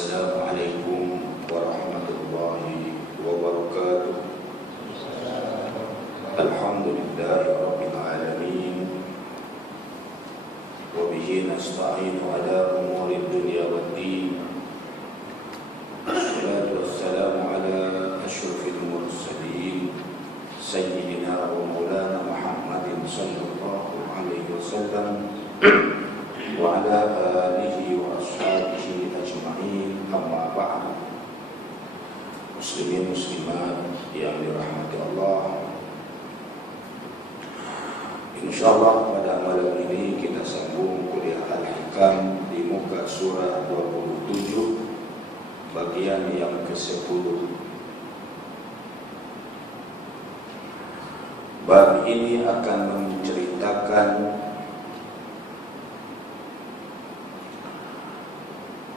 Assalamualaikum warahmatullahi wabarakatuh. Alhamdulillahi rabbil alamin. Wa bihi nasta'inu ala umuri dunya waddin. Wassalatu wassalamu ala asyrafil mursalin sayyidina wa maulana Muhammadin sallallahu alaihi wasallam wa ala alihi wa ashabihi ajma'in, amma ba'd. Muslimin muslimat yang dirahmati Allah, insyaallah pada malam ini kita sambung kuliah Al-Hikam di muka surah 27 bagian yang ke-10. Bab ini akan menceritakan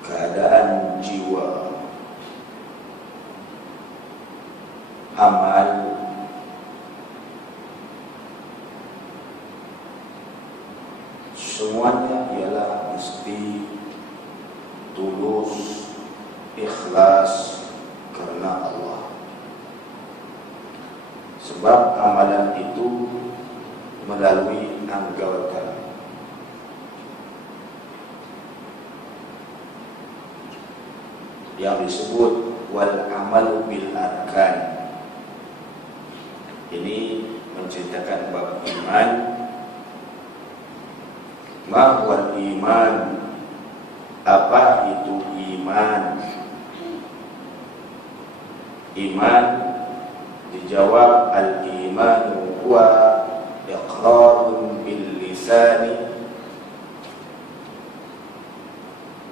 keadaan jiwa, amal, semuanya ialah mesti tulus, ikhlas karena Allah. Sebab amalan itu melalui anggota. Yang disebut wal amal bil arkan. Ini menceritakan bab iman. Ma huwal iman? Apa itu iman? Iman dijawab al-imanu huwa iqrarun bil lisani.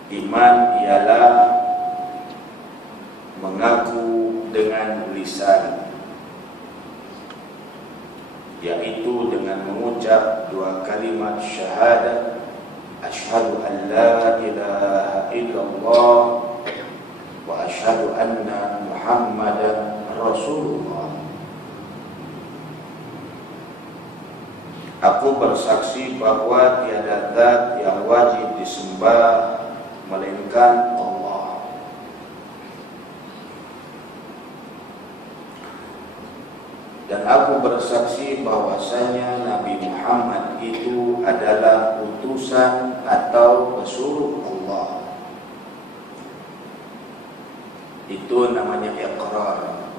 Iman ialah mengaku dengan lisan, yaitu dengan mengucap dua kalimat syahadat, asyhadu an la ilaha illallah wa asyhadu anna Muhammadan Rasulullah. Aku bersaksi bahwa tiada zat yang wajib disembah melainkan Allah. Dan aku bersaksi bahwasanya Nabi Muhammad itu adalah utusan atau pesuruh Allah. Itu namanya iqrar,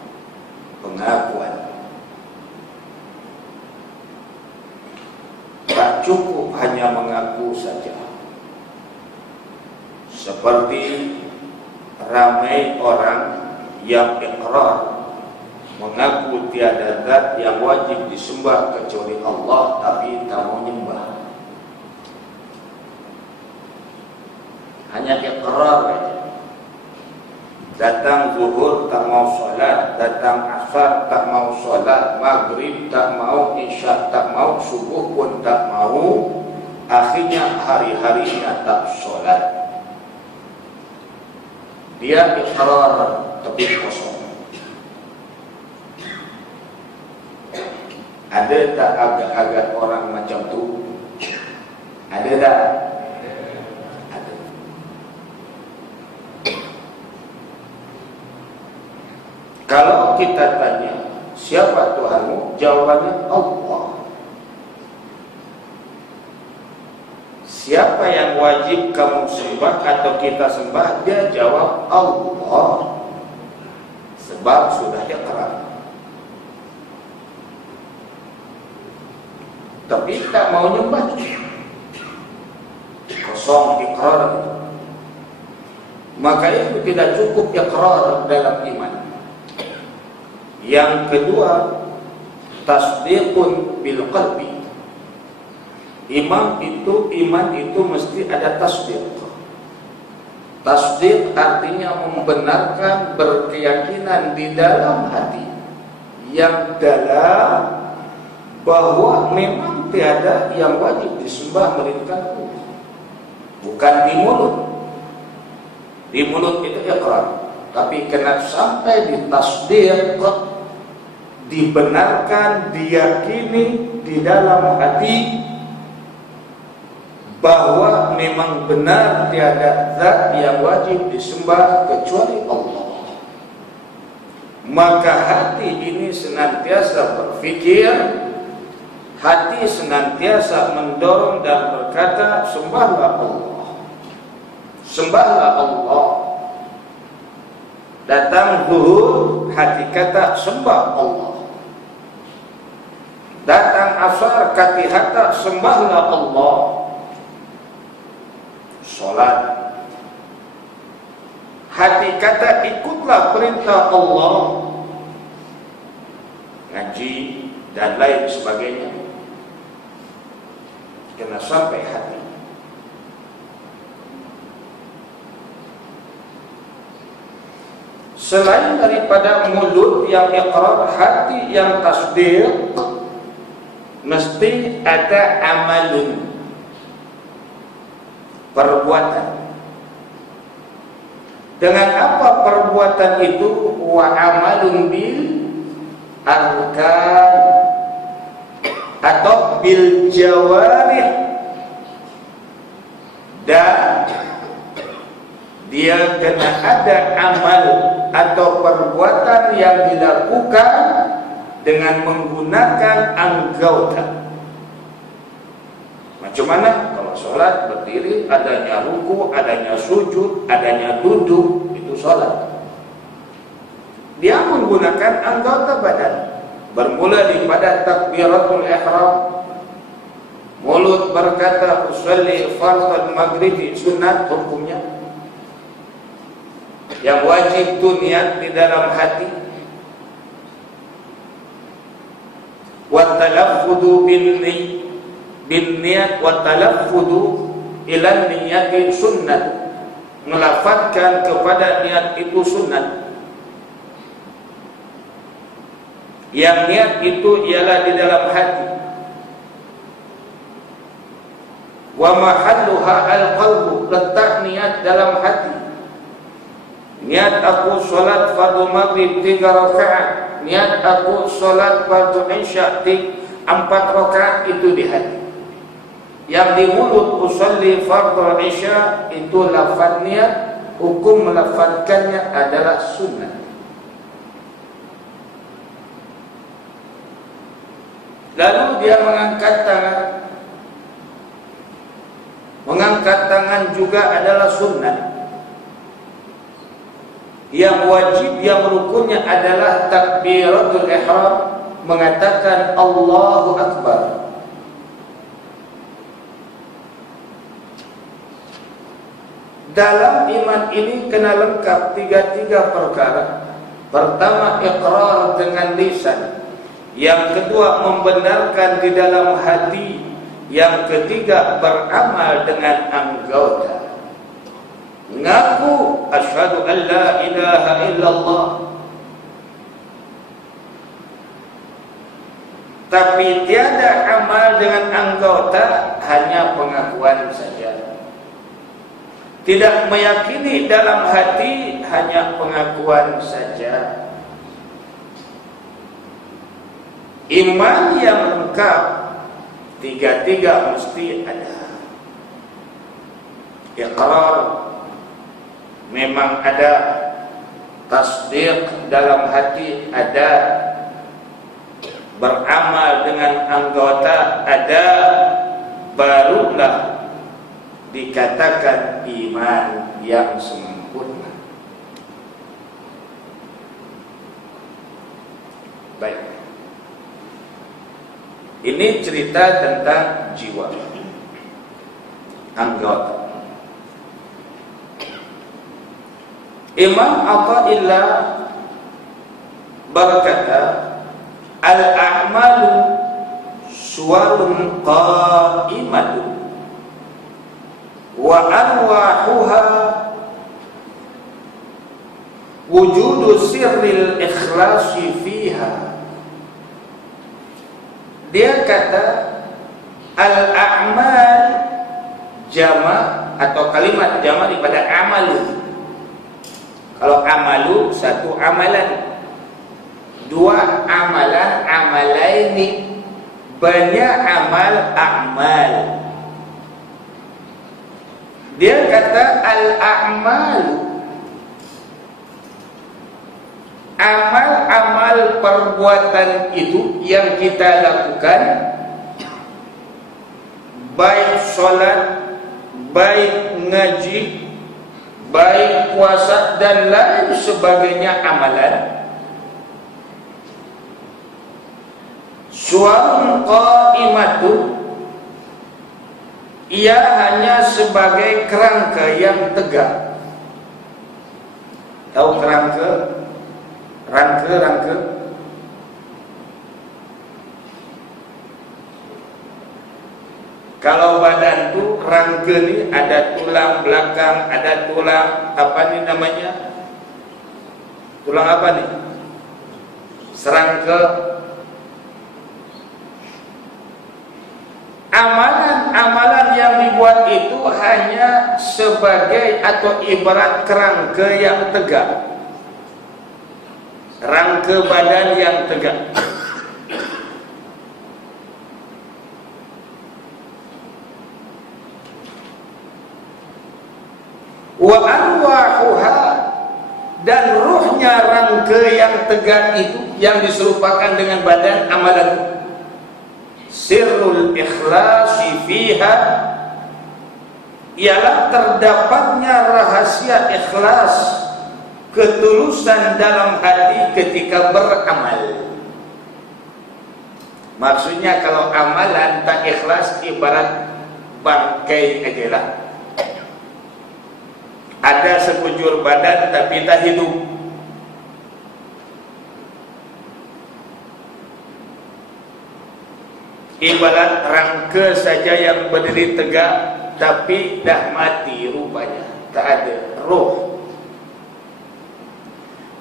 pengakuan. Tak cukup hanya mengaku saja. Seperti ramai orang yang iqrar, mengaku tiada zat yang wajib disembah kecuali Allah, tapi tak mau nyembah. Hanya iqrar saja. Datang zuhur tak mau solat, datang asar tak mau solat, maghrib tak mau, isya tak mau, subuh pun tak mau. Akhirnya hari-harinya tak solat. Dia iqrar tapi kosong. Ada tak agak-agak orang macam tu? Ada tak? Ada. Kalau kita tanya, siapa Tuhanmu? Jawabannya Allah. Siapa yang wajib kamu sembah atau kita sembah? Dia jawab Allah. Sebab sudah iqrar. Tapi tak mau nyembah, kosong iqrar itu. Maka itu tidak cukup iqrar dalam iman. Yang kedua, tasdiqun bil qalbi. Iman itu mesti ada tasdiq. Tasdiq artinya membenarkan, berkeyakinan di dalam hati yang dalam bahwa memang tiada yang wajib disembah melainkan Allah. Bukan di mulut. Di mulut itu iqrar, tapi kena sampai di tasdiq, dibenarkan, diyakini di dalam hati bahwa memang benar tiada zat yang wajib disembah kecuali Allah, maka hati ini senantiasa berfikir, hati senantiasa mendorong dan berkata, sembahlah Allah, sembahlah Allah. Datang zuhur, hati kata sembah Allah. Datang asar, hati kata sembahlah Allah. Solat, hati kata ikutlah perintah Allah. Ngaji dan lain sebagainya, kena sampai hati. Selain daripada mulut yang iqrar, hati yang tasdiq, mesti ada amalun, perbuatan. Dengan apa perbuatan itu? Wa amalun bil arkan, atau bil jawarih, dan dia kena ada amal atau perbuatan yang dilakukan dengan menggunakan anggota. Macam mana? Kalau sholat berdiri, adanya ruku, adanya sujud, adanya duduk, itu sholat. Dia menggunakan anggota badan. Bermula daripada takbiratul ihram, mulut berkata usolli fardhu maghribi, sunat hukumnya. Yang wajib itu niat di dalam hati. Wa talaffudu bin niat, wa talaffudu ila niyati sunnah, melafazkan kepada niat itu sunnah. Yang niat itu ialah di dalam hati. Wa mahalluha al-qalbu, letak niat dalam hati. Niat aku solat fardu maghrib 3 rakaat, niat aku solat fardu isya 4 rakaat, itu di hati. Yang di mulut usolli fardu isya, itu lafaz niat, hukum melafazkannya adalah sunnah. Lalu dia mengangkat tangan. Mengangkat tangan juga adalah sunnah. Yang wajib, yang rukunnya adalah takbiratul ihram, mengatakan Allahu Akbar. Dalam iman ini kena lengkap 3 perkara. Pertama, iqrar dengan lisan. Yang kedua, membenarkan di dalam hati. Yang ketiga, beramal dengan anggota. Ngaku asyhadu an la ilaha illallah, tapi tiada amal dengan anggota, hanya pengakuan saja. Tidak meyakini dalam hati, hanya pengakuan saja. Iman yang lengkap, 3 mesti ada. Iqrar, memang ada. Tasdiq, dalam hati ada. Beramal dengan anggota ada. Barulah dikatakan iman yang sempurna. Baik, ini cerita tentang jiwa, anggota. Imam Athaillah berkata, al-a'malu suwarun qa'imatun wa arwahuha wujudu sirril ikhlasi fiha. Dia kata al-a'mal, jama' atau kalimat jama' daripada amalu. Kalau amalu, satu amalan, 2 amalan, amalaini, banyak amal, a'mal. Dia kata al-a'mal, amal-amal perbuatan itu yang kita lakukan, baik sholat, baik ngaji, baik puasa dan lain sebagainya amalan, suam qa'imatun, ia hanya sebagai kerangka yang tegak. Tahu kerangka? Rangka. Kalau badan tu rangka ni ada tulang belakang, ada tulang apa ni namanya? Tulang apa ni? Serangka. Amalan-amalan yang dibuat itu hanya sebagai atau ibarat kerangka yang tegak. Rangka badan yang tegak. Wa arwahuha, dan ruhnya rangka yang tegak itu yang diserupakan dengan badan amalan, sirrul ikhlasi fiha, ialah terdapatnya rahasia ikhlas, ketulusan dalam hati ketika beramal. Maksudnya kalau amalan tak ikhlas ibarat bangkai aja lah. Ada sekujur badan tapi tak hidup. Ibarat rangka saja yang berdiri tegak tapi dah mati rupanya, tak ada roh.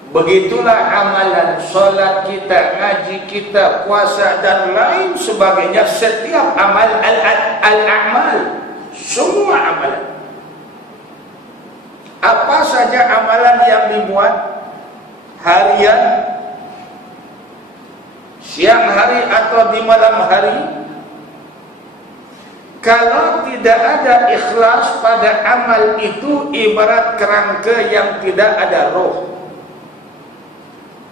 Begitulah amalan solat kita, ngaji kita, puasa dan lain sebagainya. Setiap amal al-a'mal, semua amalan. Apa saja amalan yang dibuat harian, siang hari atau di malam hari, kalau tidak ada ikhlas pada amal itu ibarat kerangka yang tidak ada roh,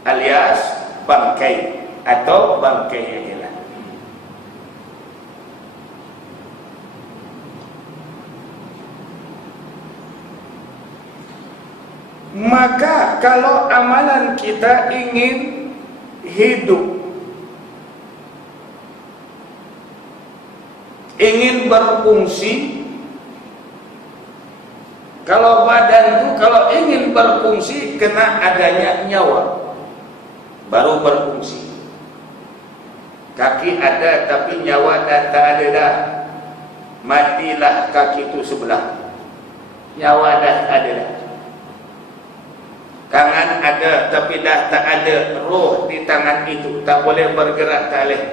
alias bangkai atau bangkai ajalah. Maka kalau amalan kita ingin hidup, ingin berfungsi, kalau badan itu kalau ingin berfungsi kena adanya nyawa baru berfungsi. Kaki ada tapi nyawa dah tak ada dah, matilah kaki itu sebelah, nyawa dah tak ada dah. Tangan ada tapi dah tak ada roh di tangan itu, tak boleh bergerak, tak boleh.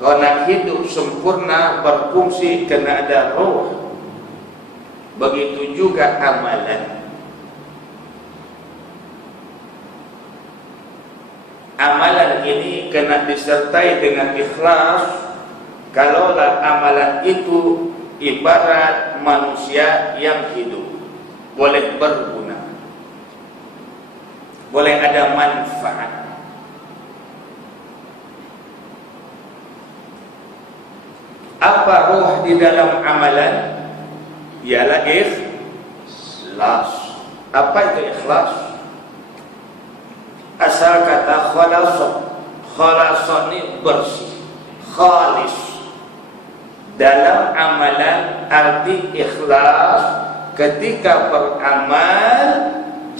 Kalau nak hidup sempurna berfungsi kena ada roh. Begitu juga amalan. Amalan ini kena disertai dengan ikhlas. Kalaulah amalan itu ibarat manusia yang hidup, boleh berguna, boleh ada manfaat. Apa roh di dalam amalan? Ialah ikhlas. Apa itu ikhlas? Asal kata khalasa. Khalasa ni bersih, khalis. Dalam amalan arti ikhlas, ketika beramal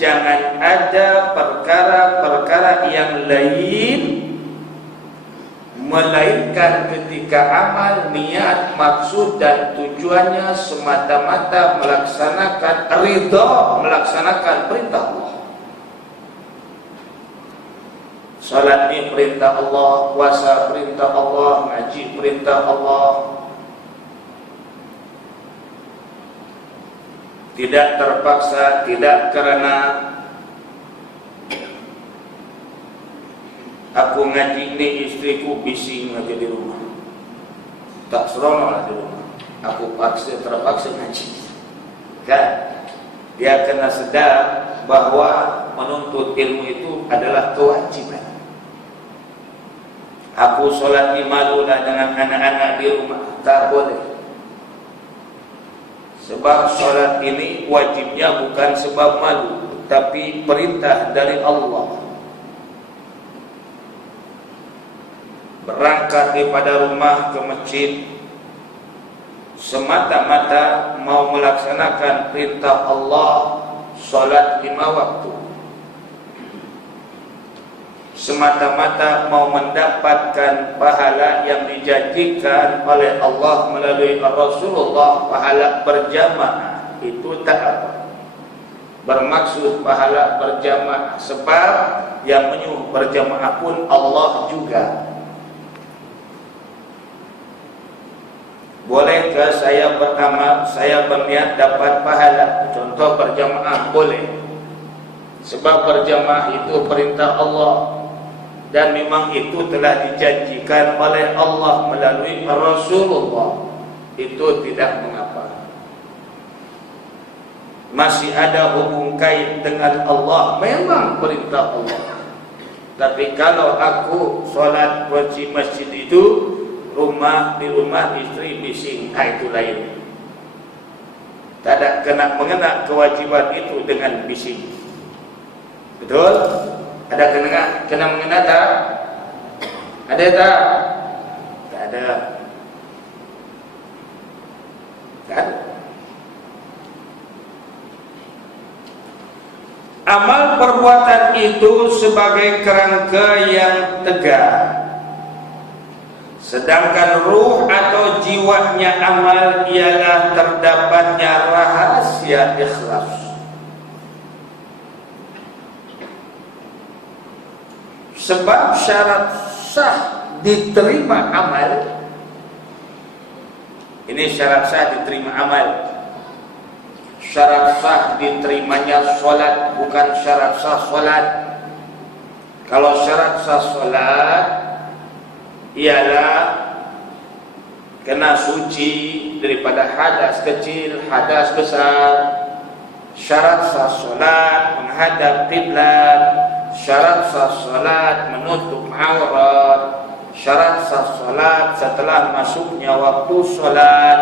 jangan ada perkara-perkara yang lain melainkan ketika amal, niat, maksud dan tujuannya semata-mata melaksanakan ridha, melaksanakan perintah Allah. Salat ini perintah Allah, puasa perintah Allah, ngaji perintah Allah. Tidak terpaksa, tidak kerana aku ngaji ni istriku bising aja di rumah, tak seronok lah di rumah. aku terpaksa ngaji. Kan? Dia kena sedar bahwa menuntut ilmu itu adalah kewajiban. Aku sholat di malulah dengan anak-anak di rumah, tak boleh. Sebab sholat ini wajibnya bukan sebab malu, tapi perintah dari Allah. Berangkat daripada rumah ke masjid semata-mata mau melaksanakan perintah Allah, sholat 5 waktu, semata-mata mau mendapatkan pahala yang dijanjikan oleh Allah melalui Rasulullah, pahala berjamaah. Itu tak apa, bermaksud pahala berjamaah, sebab yang menyuruh berjamaah pun Allah juga. Bolehkah saya beramal, saya berniat dapat pahala? Contoh berjamaah boleh, sebab berjamaah itu perintah Allah, dan memang itu telah dijanjikan oleh Allah melalui Rasulullah. Itu tidak mengapa. Masih ada hubung kait dengan Allah, memang perintah Allah. Tapi kalau aku solat di masjid itu di rumah istri bising, itu lain. Tak ada mengena kewajiban itu dengan bising. Betul? Ada kena mengena tak? Ada tak? Tak ada. Tak ada. Amal perbuatan itu sebagai kerangka yang tegak, sedangkan ruh atau jiwanya amal ialah terdapatnya rahasia ikhlas. Sebab syarat sah diterima amal, ini syarat sah diterima amal. Syarat sah diterimanya solat, bukan syarat sah solat. Kalau syarat sah solat ialah kena suci daripada hadas kecil, hadas besar. Syarat sah solat menghadap kiblat. Syarat sah solat menutup aurat. Syarat sah solat setelah masuknya waktu solat.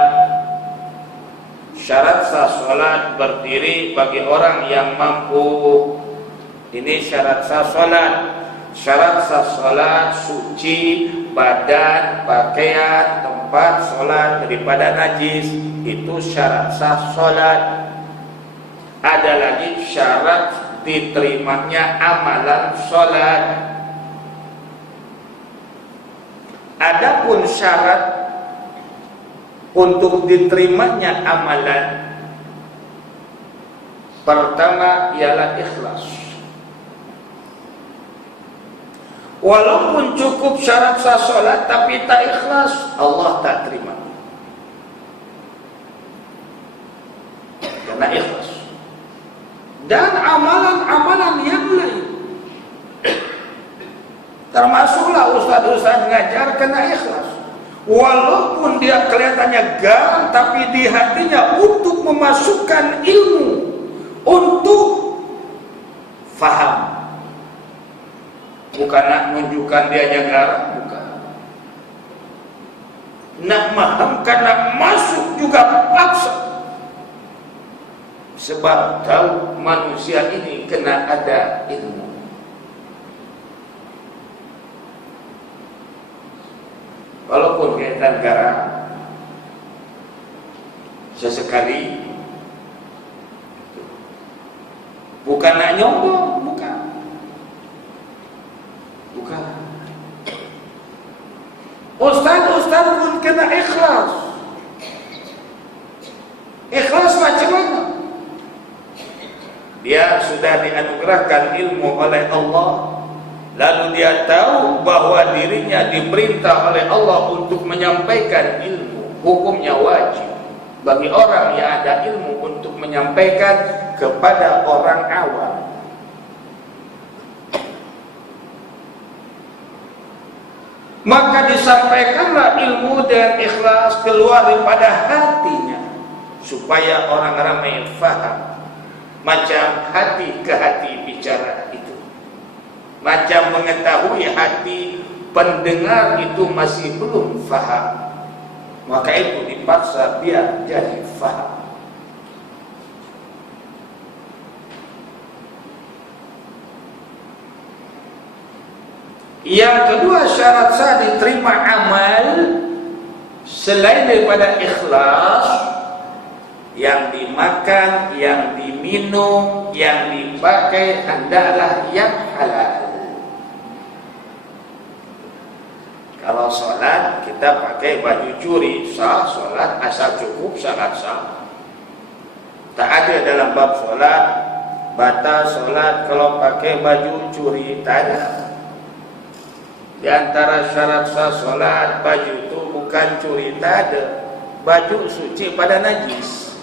Syarat sah solat berdiri bagi orang yang mampu. Ini syarat sah solat. Syarat sah solat suci badan, pakaian, tempat solat daripada najis. Itu syarat sah solat. Ada lagi syarat diterimanya amalan solat. Adapun syarat untuk diterimanya amalan, pertama ialah ikhlas. Walaupun cukup syarat sah solat tapi tak ikhlas, Allah tak terima. Karena ikhlas. Dan amalan-amalan yang lain, termasuklah ustaz-ustaz ngajar kena ikhlas. Walaupun dia kelihatannya garang, tapi di hatinya untuk memasukkan ilmu, untuk faham. Bukan nak menunjukkan dia garang, bukan. Nak mahamkan, nak masuk juga paksa. Sebab tahu manusia ini kena ada ilmu. Walaupun kaitan garang, sesekali bukan nak nyombong, bukan. Ustaz pun kena ikhlas. Ikhlas macam mana? Dia sudah dianugerahkan ilmu oleh Allah, lalu dia tahu bahwa dirinya diperintah oleh Allah untuk menyampaikan ilmu. Hukumnya wajib bagi orang yang ada ilmu untuk menyampaikan kepada orang awam. Maka disampaikanlah ilmu dan ikhlas keluar daripada hatinya, supaya orang ramai faham. Macam hati ke hati bicara itu, macam mengetahui hati pendengar itu masih belum faham, maka itu dipaksa biar jadi faham. Yang kedua, syarat sah diterima amal selain daripada ikhlas, yang dimakan, yang diminum, yang dipakai hendaklah yang halal. Kalau sholat kita pakai baju curi, sah sholat, asal cukup salat sah. Tak ada dalam bab sholat batal sholat kalau pakai baju curi, tak ada. Di antara syarat sah solat baju itu bukan curi, tak ada. Baju suci pada najis,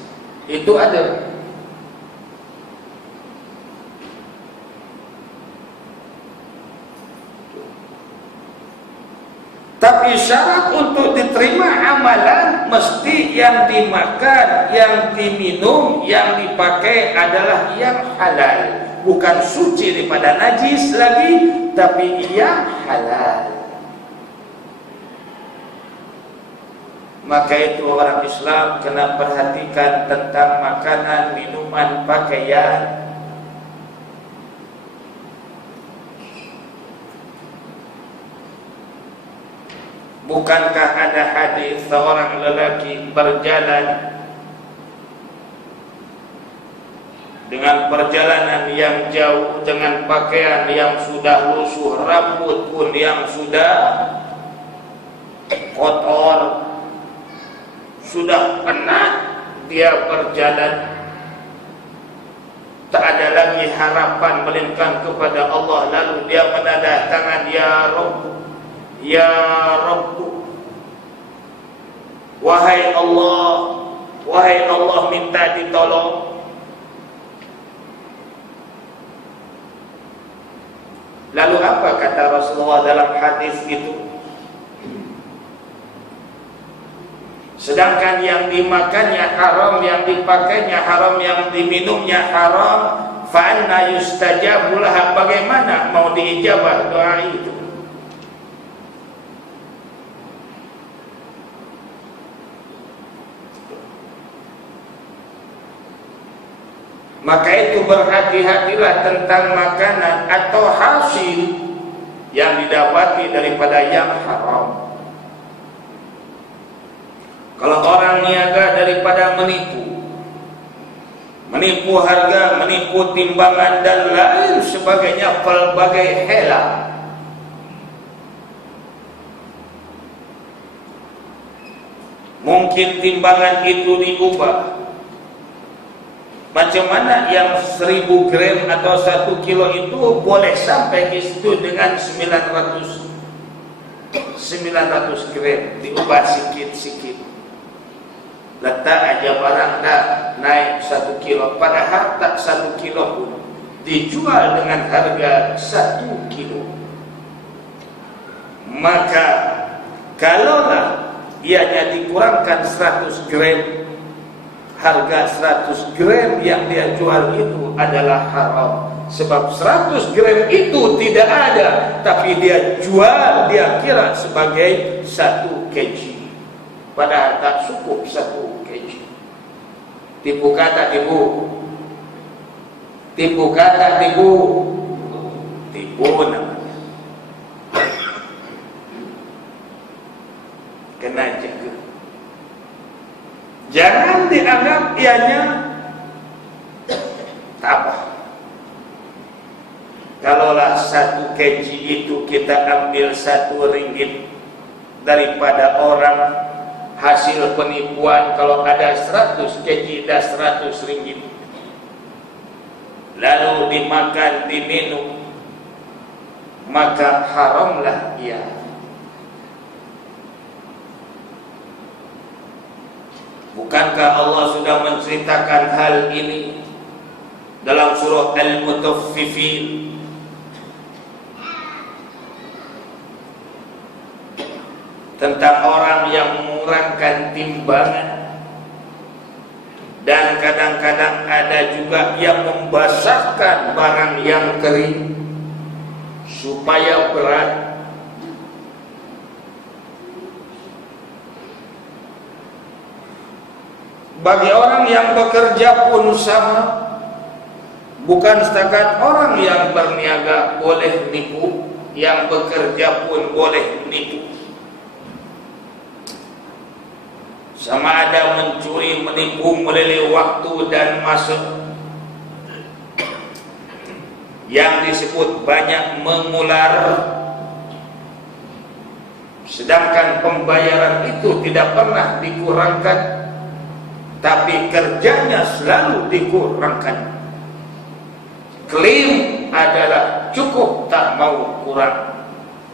itu ada. Tapi syarat untuk diterima amalan mesti yang dimakan, yang diminum, yang dipakai adalah yang halal. Bukan suci daripada najis lagi, tapi yang halal. Maka itu orang Islam kena perhatikan tentang makanan, minuman, pakaian. Bukankah ada hadis seorang lelaki berjalan dengan perjalanan yang jauh, dengan pakaian yang sudah lusuh, rambut pun yang sudah kotor, sudah penat dia berjalan, tak ada lagi harapan melainkan kepada Allah. Lalu dia menadah tangan, ya Rabb, ya Rabb, wahai Allah, minta ditolong. Lalu apa kata Rasulullah dalam hadis itu? Sedangkan yang dimakannya haram, yang dipakainya haram, yang diminumnya haram, fa anna yustajabu laha, bagaimana mau diijabah doa itu? Maka itu berhati-hatilah tentang makanan atau hasil yang didapati daripada yang haram. Kalau orang niaga daripada menipu harga, menipu timbangan dan lain sebagainya, pelbagai hela, mungkin timbangan itu diubah. Macam mana yang 1000 gram atau 1 kilo itu boleh sampai ke situ dengan 900 gram, diubah sikit-sikit. Letak aja barang dah naik 1 kilo, padahal tak 1 kilo pun dijual dengan harga 1 kilo. Maka kalaulah ianya dikurangkan 100 gram, harga 100 gram yang dia jual itu adalah haram. Sebab 100 gram itu tidak ada, tapi dia jual, dia kira sebagai 1 kg, padahal tak cukup 1 kg. Tipu kata tipu, tipu kata tipu, tipu namanya. Kena jaga. Jangan dianggap ianya tak apa. Kalaulah 1 kg itu kita ambil 1 ringgit daripada orang, hasil penipuan kalau ada 100 kg dah 100 ringgit, lalu dimakan, diminum, maka haramlah ia. Bukankah Allah sudah menceritakan hal ini dalam surah Al-Mutaffifin? tentang orang yang mengurangkan timbangan, dan kadang-kadang ada juga yang membasahkan barang yang kering supaya berat. Bagi orang yang bekerja pun sama, bukan setakat orang yang berniaga boleh nipu, yang bekerja pun boleh nipu. Sama ada mencuri, menipu, meleleh waktu dan masa, yang disebut banyak mengular, sedangkan pembayaran itu tidak pernah dikurangkan, tapi kerjanya selalu dikurangkan. Klaim adalah cukup, tak mau kurang.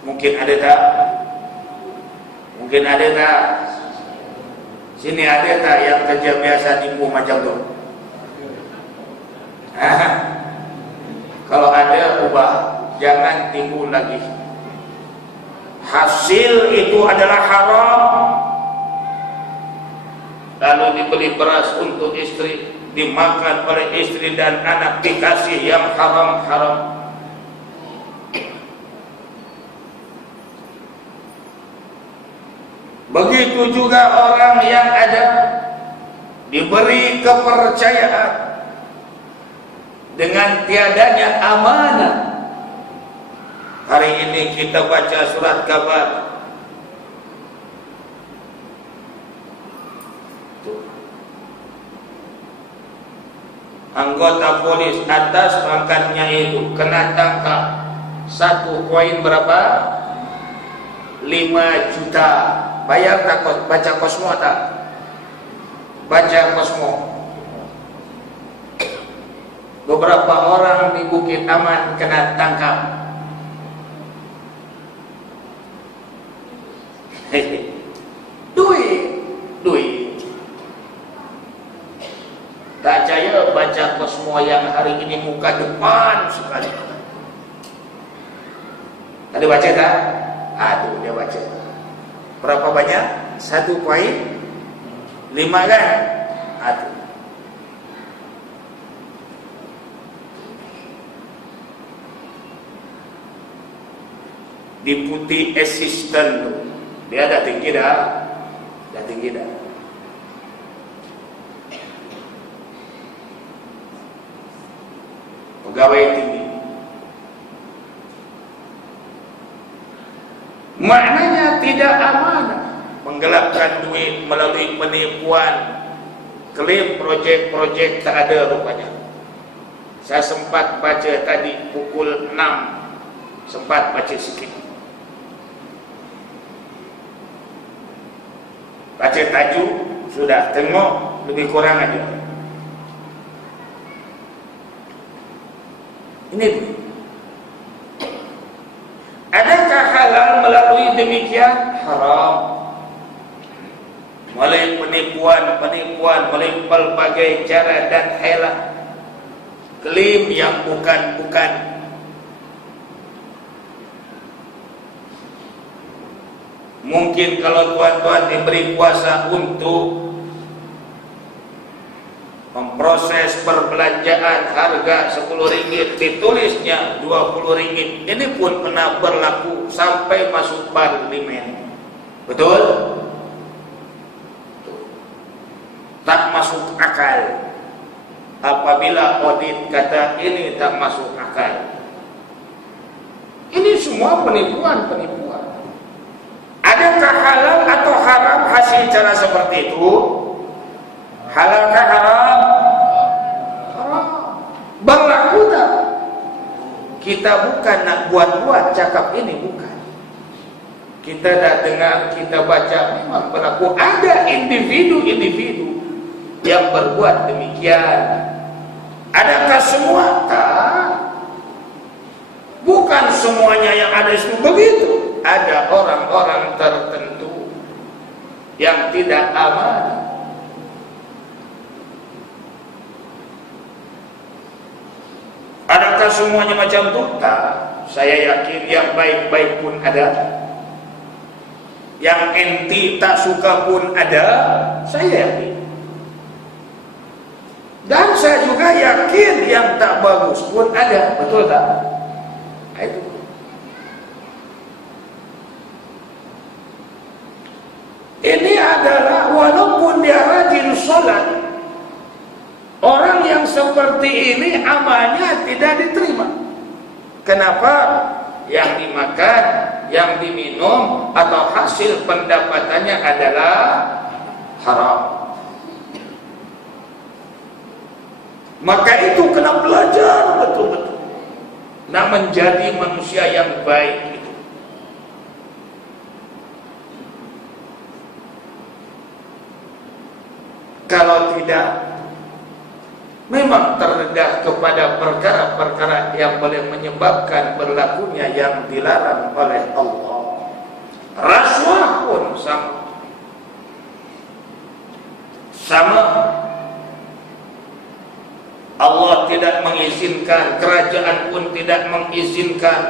Mungkin ada tak? Mungkin ada tak? Sini ada tak yang kerja biasa tipu macam tu? Kalau ada, ubah. Jangan tipu lagi. Hasil itu adalah haram. Lalu dibeli beras untuk istri, dimakan oleh istri dan anak, dikasih yang haram-haram. Begitu juga orang yang ada diberi kepercayaan dengan tiadanya amanah. Hari ini kita baca surat kabar, anggota polis atas pangkatnya itu kena tangkap. 1 koin berapa? 5 juta. Bayar tak? Baca Kosmo tak? Baca Kosmo. Beberapa orang di Bukit Aman kena tangkap. Duit. Tak percaya, baca Kosmo yang hari ini muka depan sekali. Tadi baca tak? Aduh, dia baca. Berapa banyak? 1,5 kan? Aduh. Deputy assistant tu, dia dah tinggi dah. Dah tinggi dah. Pegawai tinggi. Maknanya tidak amanah, menggelapkan duit melalui penipuan, klaim projek-projek tak ada rupanya. Saya sempat baca tadi pukul 6, sempat baca sikit. Baca tajuk, sudah tengok lebih kurang aja. Ini dia. Adakah halal melalui demikian? Haram. Melalui penipuan, melalui pelbagai cara dan hilah, klaim yang bukan-bukan. Mungkin kalau tuan-tuan diberi kuasa untuk memproses perbelanjaan harga RM10, ditulisnya RM20. Ini pun pernah berlaku sampai masuk parlimen. Betul? Tak masuk akal. Apabila audit kata ini tak masuk akal. Ini semua penipuan-penipuan. Adakah halal atau haram hasil cara seperti itu? Halalkah haram? Haram. Berlaku tak? Kita bukan nak buat-buat cakap ini, bukan. Kita dah dengar, kita baca, memang berlaku. Ada individu-individu yang berbuat demikian. Adakah semua? Tak. Bukan semuanya yang ada itu begitu. Ada orang-orang tertentu yang tidak aman. Adakah semuanya macam itu? Tak. Saya yakin yang baik-baik pun ada. Yang enti tak suka pun ada, saya yakin. Dan saya juga yakin yang tak bagus pun ada, betul tak? Nah, itu. Ini adalah walaupun dia rajin sholat, orang yang seperti ini amalnya tidak diterima. Kenapa? Yang dimakan, yang diminum, atau hasil pendapatannya adalah haram. Maka itu kena belajar betul-betul. Nak menjadi manusia yang baik itu. Kalau tidak, memang terdedah kepada perkara-perkara yang boleh menyebabkan berlakunya yang dilarang oleh Allah. Rasuah pun sama. Allah tidak mengizinkan, kerajaan pun tidak mengizinkan.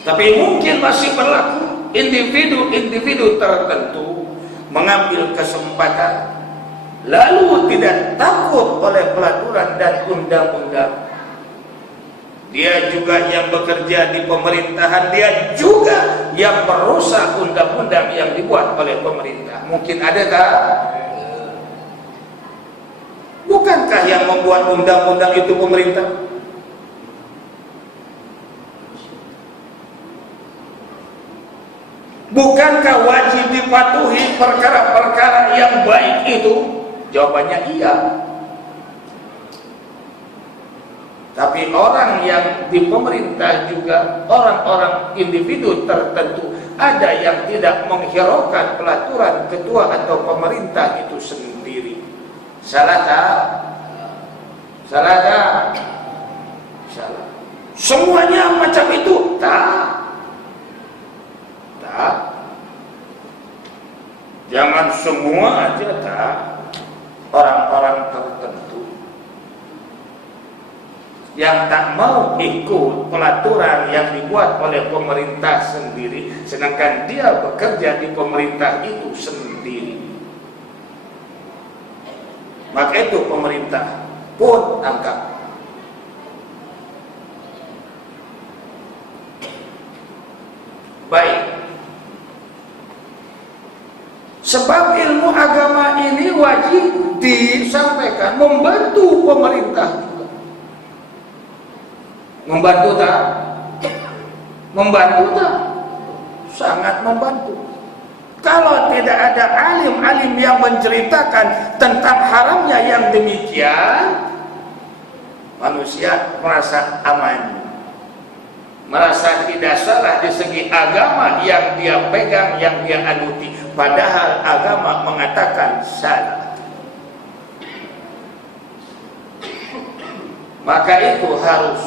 Tapi mungkin masih berlaku individu-individu tertentu mengambil kesempatan, lalu tidak takut oleh peraturan dan undang-undang. Dia juga yang bekerja di pemerintahan, dia juga yang merusak undang-undang yang dibuat oleh pemerintah. Mungkin ada tak? Bukankah yang membuat undang-undang itu pemerintah? Bukankah wajib dipatuhi perkara-perkara yang baik itu? Jawabannya iya. Tapi orang yang di pemerintah juga, orang-orang individu tertentu, ada yang tidak menghiraukan pelaturan ketua atau pemerintah itu sendiri. Salah tak? Salah tak? Salah. Semuanya macam itu? Tak. Tak. Jangan semua aja, tak. Orang-orang tertentu yang tak mau ikut pelaturan yang dibuat oleh pemerintah sendiri, sedangkan dia bekerja di pemerintah itu sendiri. Maka itu pemerintah pun tangkap. Baik. Sebab ilmu agama ini wajib disampaikan, membantu pemerintah juga. Membantu tak? Membantu tak? Sangat membantu. Kalau tidak ada alim-alim yang menceritakan tentang haramnya yang demikian, manusia merasa aman, merasa tidak salah di segi agama yang dia pegang, yang dia anuti, padahal agama mengatakan salah. Maka itu harus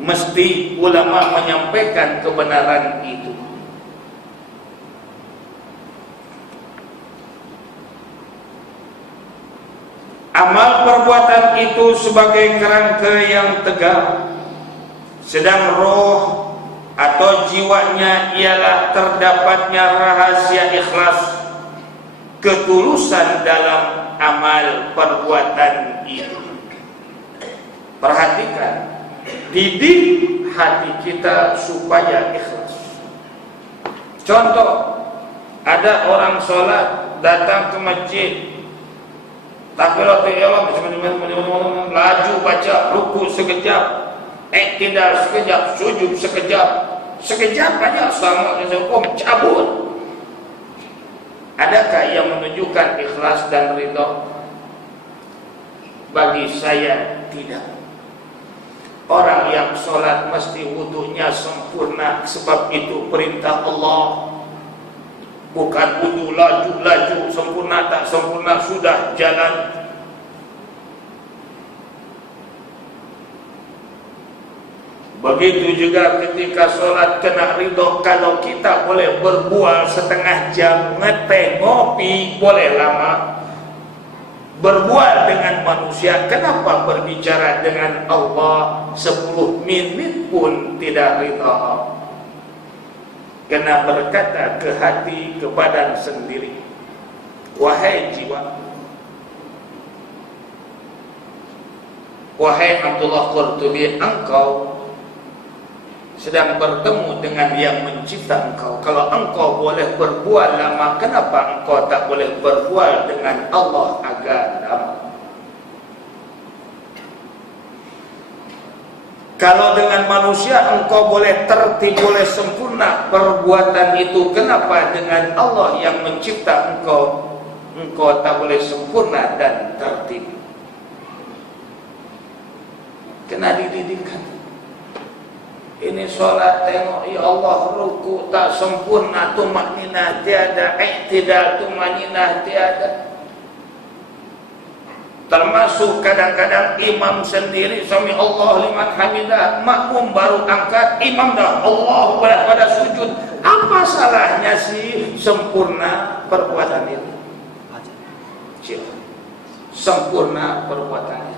mesti ulama menyampaikan kebenaran itu. Amal perbuatan itu sebagai kerangka yang tegak, sedang roh atau jiwanya ialah terdapatnya rahasia ikhlas, ketulusan dalam amal perbuatan itu. Perhatikan, didik hati kita supaya ikhlas. Contoh, ada orang sholat datang ke masjid, takbiratul ihram, laju baca, ruku sekejap, iktidal sekejap, sujud sekejap, sekejap aja assalamualaikum cabut. Adakah yang menunjukkan ikhlas dan ridha? Bagi saya tidak. Orang yang sholat mesti wudunya sempurna, sebab itu perintah Allah. Bukan wudu laju-laju, sempurna tak sempurna sudah jalan. Begitu juga ketika sholat kena ridho. Kalau kita boleh berbual setengah jam, ngeteh, ngopi, boleh lama. Berbual dengan manusia, kenapa berbicara dengan Allah 10 menit pun tidak ridho? kena berkata ke hati, ke badan sendiri, wahai jiwa, wahai Abdullah Qurtubi, engkau sedang bertemu dengan yang mencipta engkau. Kalau engkau boleh berbual lama, kenapa engkau tak boleh berbual dengan Allah agar lama? Kalau dengan manusia engkau boleh tertib, boleh sempurna perbuatan itu, kenapa dengan Allah yang mencipta engkau tak boleh sempurna dan tertib? Kena dididikan. Ini solat, tengok, ya Allah, ruku tak sempurna, tumakninah tiada, iktidal tumakninah tiada. Termasuk kadang-kadang imam sendiri, sami Allah liman hamidah, makmum baru angkat, imam dah Allah pada sujud. Apa salahnya sih sempurna perbuatan itu? Sempurna perbuatan itu.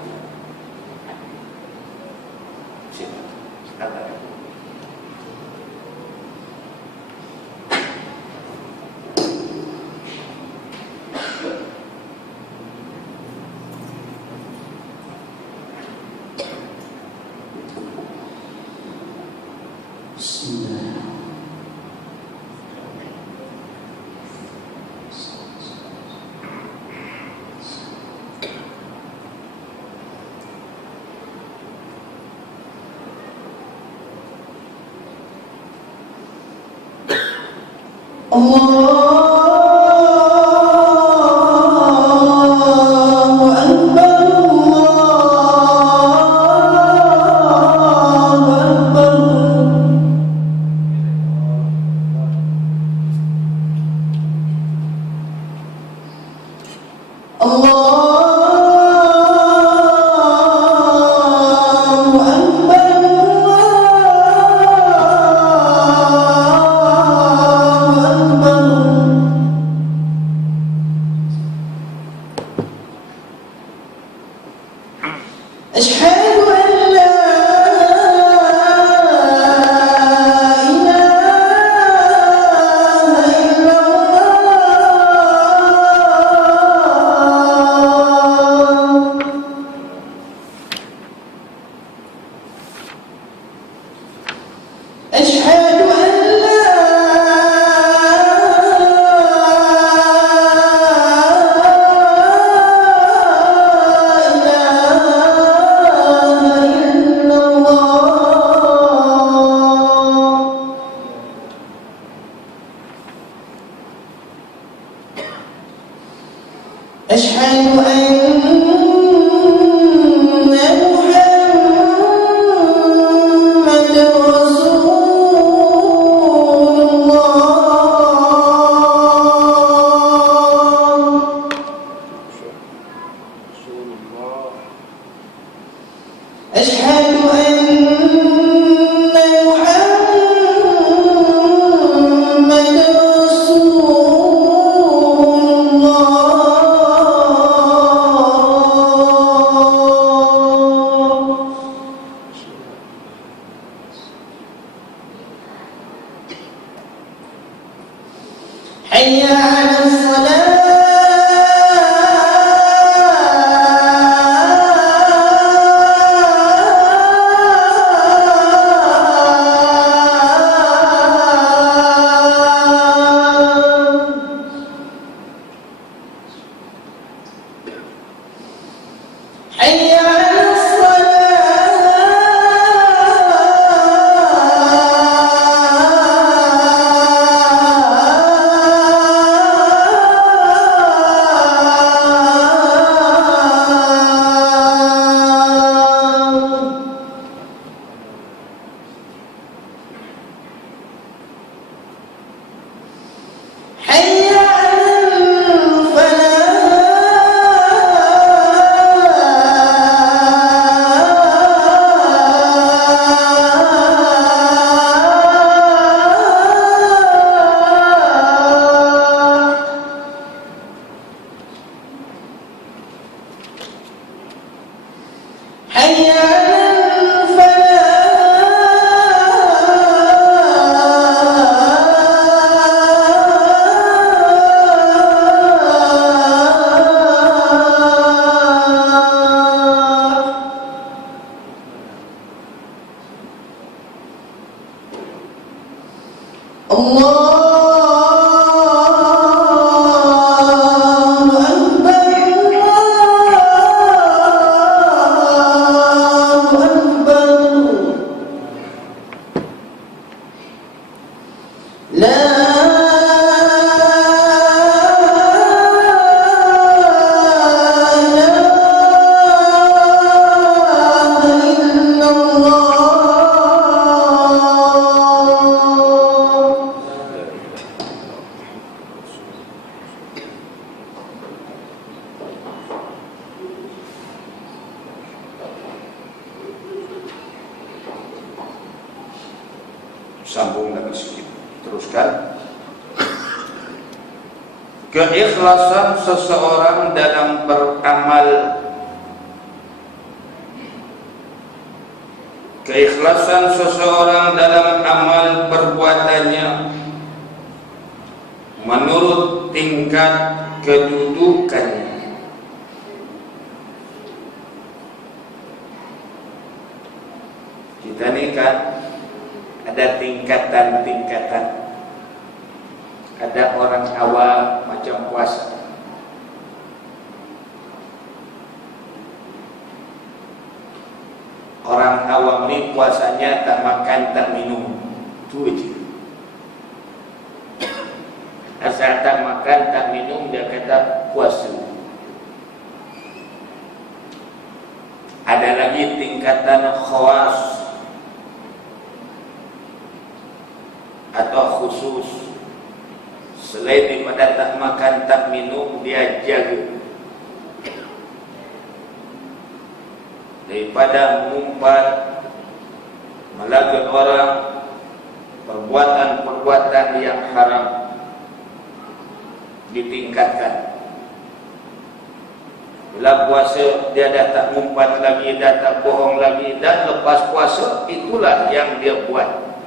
Sambung lagi sedikit. Teruskan. Keikhlasan seseorang dalam beramal. Keikhlasan seseorang dalam amal perbuatannya menurut tingkat kedudukannya. Kita ni kan ada tingkatan-tingkatan. Ada orang awam macam puasa. Orang awam ni puasanya tak makan, tak minum. Itu aja. Asal tak makan, tak minum, dia kata puasa. Ada lagi tingkatan khawas atau khusus. Selain daripada tak makan, tak minum, dia jaga daripada mengumpat, melakukan orang, perbuatan-perbuatan yang haram ditingkatkan. Bila puasa dia dah tak mengumpat lagi, dah tak bohong lagi, dan lepas puasa itulah yang dia buat.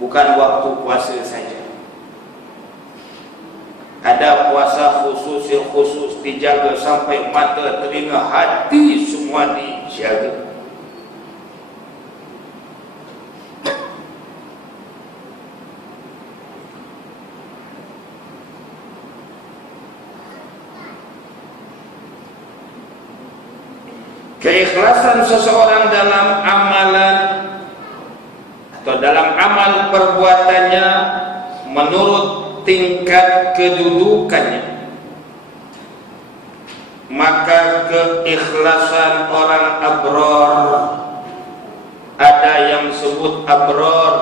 Bukan waktu puasa saja. Ada puasa khusus yang khusus dijaga sampai mata, telinga, hati semua dijaga. Keikhlasan seseorang dalam amalan atau dalam amal perbuatannya menurut tingkat kedudukannya, maka keikhlasan orang abror, ada yang sebut abror,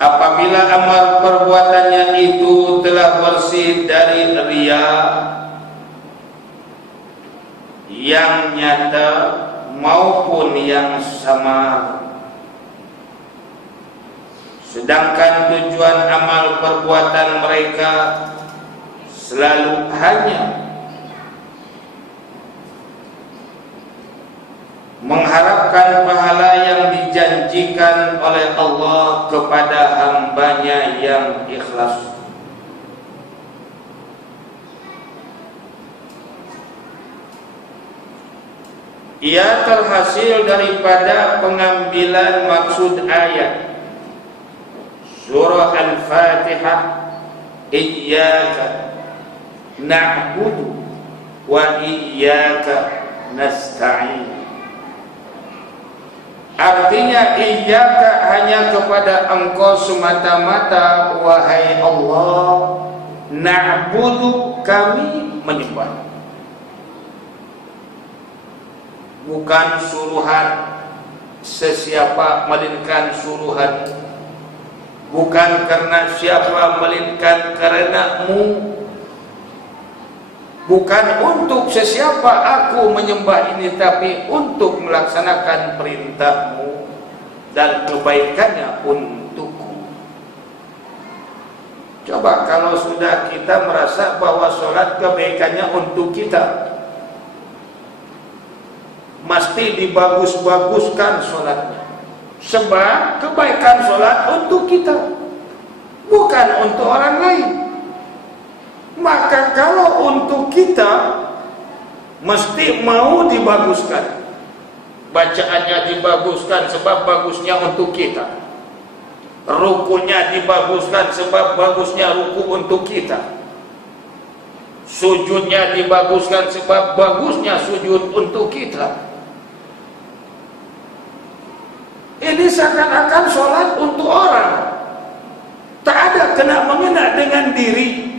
apabila amal perbuatannya itu telah bersih dari riya yang nyata maupun yang samar, sedangkan tujuan amal perbuatan mereka selalu hanya mengharapkan pahala yang dijanjikan oleh Allah kepada hambanya yang ikhlas. Ia terhasil daripada pengambilan maksud ayat Surah Al-Fatihah, Iyyaka na'budu wa iyyaka nasta'in. Artinya iyyaka hanya kepada Engkau semata-mata wahai Allah, na'budu kami menyembah. Bukan suruhan sesiapa melainkan suruhan, bukan karena siapa melainkan karenamu, bukan untuk sesiapa aku menyembah ini, tapi untuk melaksanakan perintahmu dan kebaikannya untukku. Coba kalau sudah kita merasa bahwa solat kebaikannya untuk kita, mesti dibagus-baguskan solatnya, sebab kebaikan solat untuk kita, bukan untuk orang lain. Maka kalau untuk kita, mesti mau dibaguskan. Bacaannya dibaguskan sebab bagusnya untuk kita. Rukunya dibaguskan sebab bagusnya ruku untuk kita. Sujudnya dibaguskan sebab bagusnya sujud untuk kita. Ini seakan-akan sholat untuk orang. Tak ada kena mengena dengan diri.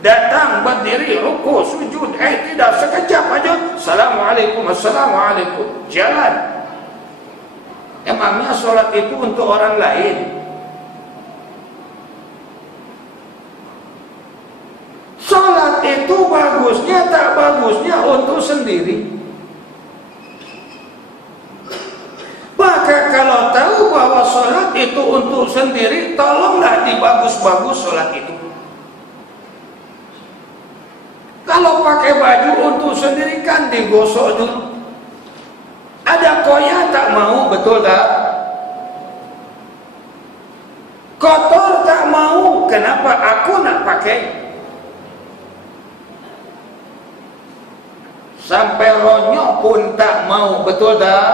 Datang, berdiri, ruku, sujud, tidak, sekejap aja, Assalamualaikum, Assalamualaikum, jalan. Emangnya sholat itu untuk orang lain? Sholat itu bagusnya, tak bagusnya untuk sendiri. untuk sendiri, tolonglah dibagus-bagus sholat itu. Kalau pakai baju untuk sendiri kan digosok dulu. Ada koya tak mau, betul tak? Kotor tak mau, kenapa aku nak pakai? Sampai ronyok pun tak mau, betul tak?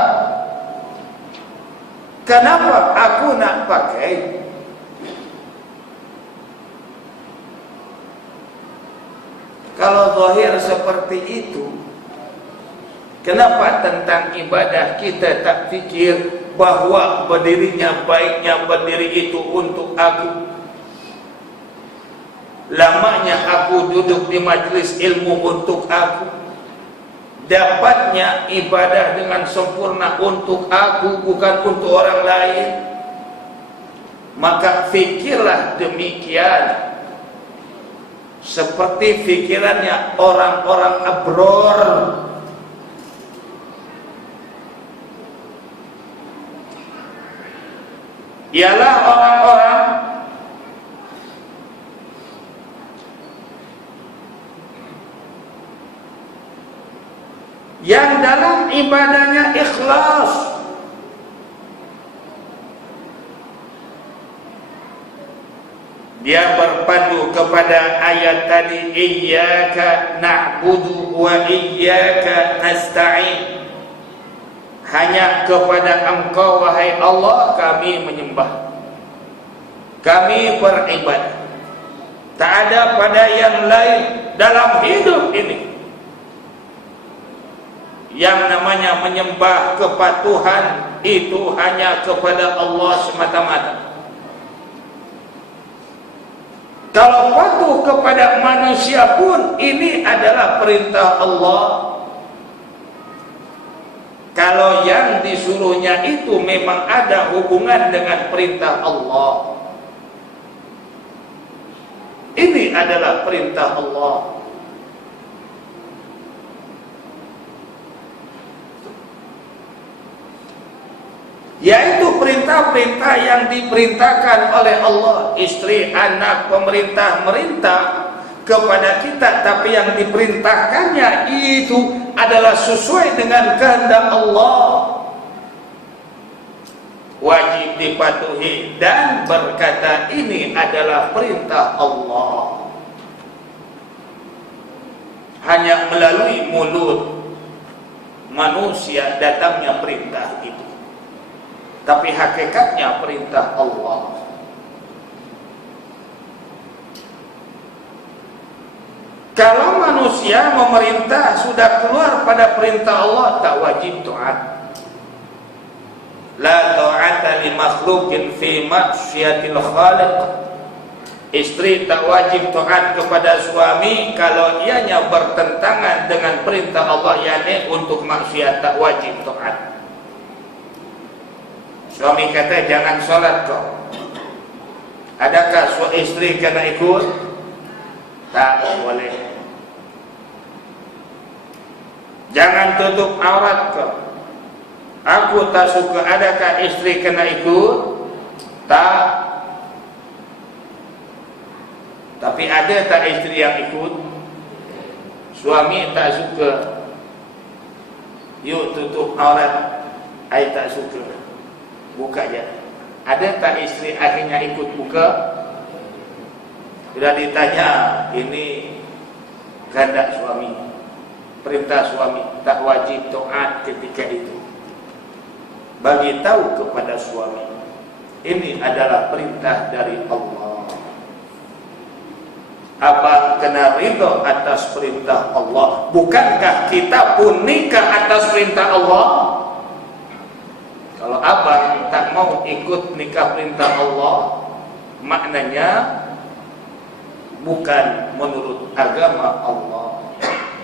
Kenapa aku nak pakai? Kalau zahir seperti itu, kenapa tentang ibadah kita tak fikir bahwa berdirinya baiknya berdiri itu untuk aku? Lamanya aku duduk di majlis ilmu untuk aku. Dapatnya ibadah dengan sempurna untuk aku, bukan untuk orang lain. Maka fikirlah demikian, seperti fikirannya orang-orang abror. Ialah orang-orang yang dalam ibadahnya ikhlas. Dia berpadu kepada ayat tadi, iyyaka na'budu wa iyyaka nasta'in. Hanya kepada Engkau wahai Allah kami menyembah, kami beribadah. Tak ada pada yang lain dalam hidup ini. Yang namanya menyembah kepatuhan itu hanya kepada Allah semata-mata. Kalau patuh kepada manusia pun ini adalah perintah Allah. Kalau yang disuruhnya itu memang ada hubungan dengan perintah Allah, ini adalah perintah Allah. Yaitu perintah-perintah yang diperintahkan oleh Allah. Istri, anak, pemerintah merintah kepada kita, tapi yang diperintahkannya itu adalah sesuai dengan kehendak Allah, wajib dipatuhi dan berkata ini adalah perintah Allah. Hanya melalui mulut manusia datangnya perintah itu, tapi hakikatnya perintah Allah. Kalau manusia memerintah sudah keluar pada perintah Allah, tak wajib taat. La ta'ata li makhluqin fi ma'syiatil khaliq. Istri tak wajib taat kepada suami kalau ianya bertentangan dengan perintah Allah, yakni untuk maksiat, tak wajib taat. Suami kata jangan sholat kau, adakah istri kena ikut? Tak boleh. Jangan tutup aurat kau, aku tak suka, adakah istri kena ikut? Tak. Tapi ada tak istri yang ikut? Suami tak suka, yuk tutup aurat, I tak suka, buka je. Ada tak istri akhirnya ikut buka? Sudah ditanya, ini kehendak suami, perintah suami, tak wajib taat ketika itu. Bagi tahu kepada suami, ini adalah perintah dari Allah. Abang kena ridho atas perintah Allah. Bukankah kita pun nikah atas perintah Allah? Kalau abang tak mau ikut nikah perintah Allah, maknanya bukan menurut agama Allah.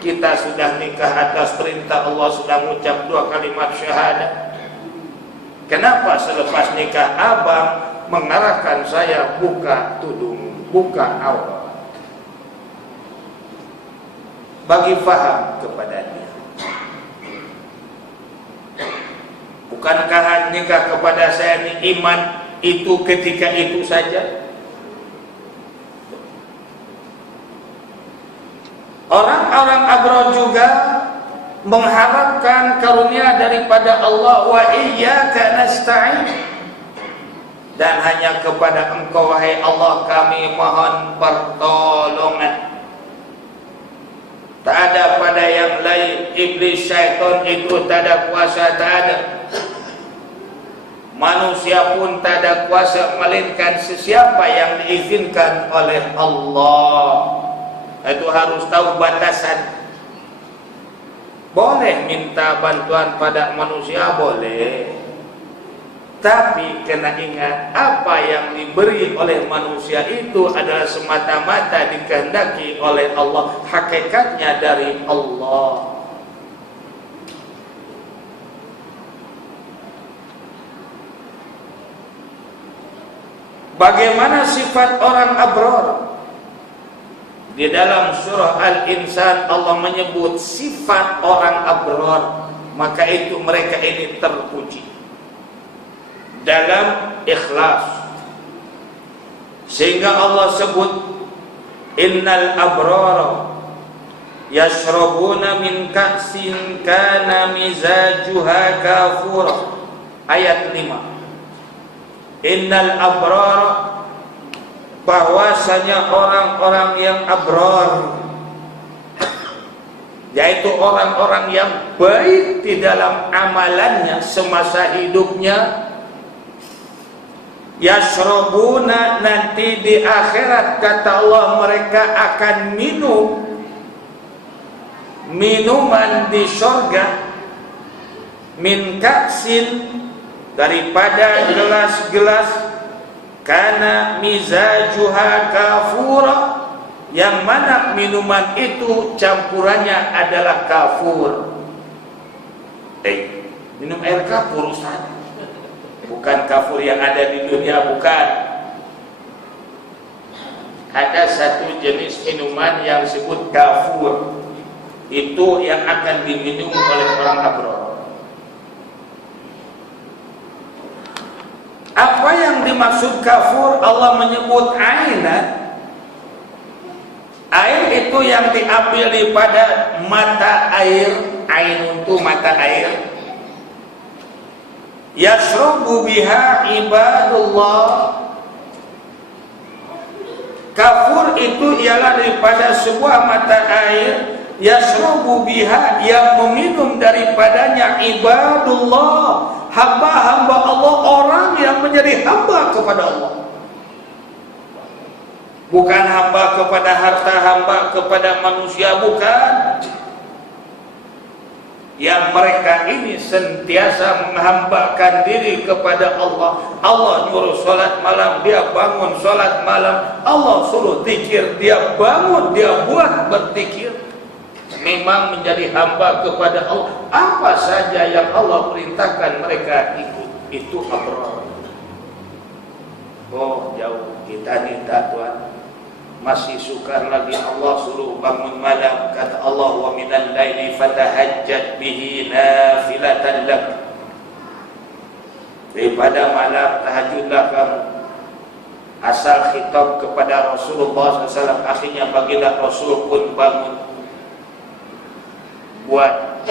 Kita sudah nikah atas perintah Allah, sudah mengucap 2 kalimat syahadat. Kenapa selepas nikah abang mengarahkan saya buka tudung, buka aurat? Bagi faham kepada dia. Bukankah nikah kepada saya ini iman? itu ketika itu saja. Orang-orang abrar juga mengharapkan karunia daripada Allah. Wa iyyaka nasta'in, dan hanya kepada Engkau wahai Allah kami mohon pertolongan. Tak ada pada yang lain. Iblis, syaitan itu tak ada kuasa, tak ada. Manusia pun tak ada kuasa, melainkan sesiapa yang diizinkan oleh Allah. Itu harus tahu batasan. Boleh minta bantuan pada manusia, boleh. Tapi kena ingat, apa yang diberi oleh manusia itu adalah semata-mata dikehendaki oleh Allah. Hakikatnya dari Allah. Bagaimana sifat orang abrar? Di dalam surah Al-Insan Allah menyebut sifat orang abrar, maka itu mereka ini terpuji dalam ikhlas. Sehingga Allah sebut innal abrara yashrabuna min ka'sin kana mizajuha kafura. Ayat 5. Innal abrara, bahwasanya orang-orang yang abrar, yaitu orang-orang yang baik di dalam amalannya semasa hidupnya, yashrabuna, nanti di akhirat kata Allah mereka akan minum minuman di surga, min ka'sin, daripada gelas-gelas, kana mizajuha kafura, yang mana minuman itu campurannya adalah kafur. Minum air kafur, Ustaz. Bukan kafur yang ada di dunia, bukan. Ada satu jenis minuman yang disebut kafur. Itu yang akan diminum oleh orang abrar. Apa yang dimaksud kafur? Allah menyebut ainan. Air itu yang diambil daripada mata air. Ain itu mata air. Yashrabu biha ibadullah. Kafur itu ialah daripada sebuah mata air. Yashrabu biha, yang meminum daripadanya ibadullah, hamba-hamba Allah, orang yang menjadi hamba kepada Allah. Bukan hamba kepada harta, hamba kepada manusia, bukan. Yang mereka ini sentiasa menghambakan diri kepada Allah. Allah nyuruh solat malam, dia bangun solat malam. Allah suruh zikir, dia bangun, dia buat berzikir. Memang menjadi hamba kepada Allah. Apa saja yang Allah perintahkan mereka ikut. Itu abrar. Oh jauh, kita ni tak, Tuhan. Masih sukar lagi. Allah suruh bangun malam. Kata Allah, wa minal laili fatahajjat bihi nafilatan lak. Daripada malam tahajudlah kamu. Asal khitab kepada Rasulullah SAW. Akhirnya baginda Rasul pun bangun. Buat.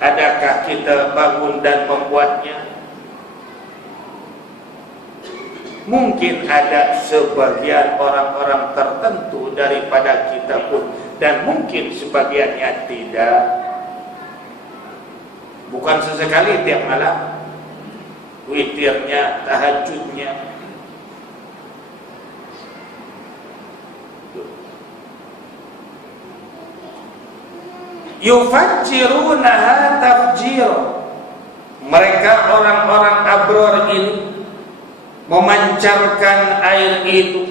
Adakah kita bangun dan membuatnya? Mungkin ada sebagian orang-orang tertentu daripada kita pun, dan mungkin sebagiannya tidak. Bukan sesekali tiap malam, witirnya, tahajudnya. Yufajjirunaha tafjir. Mereka orang-orang abrar ini memancarkan air itu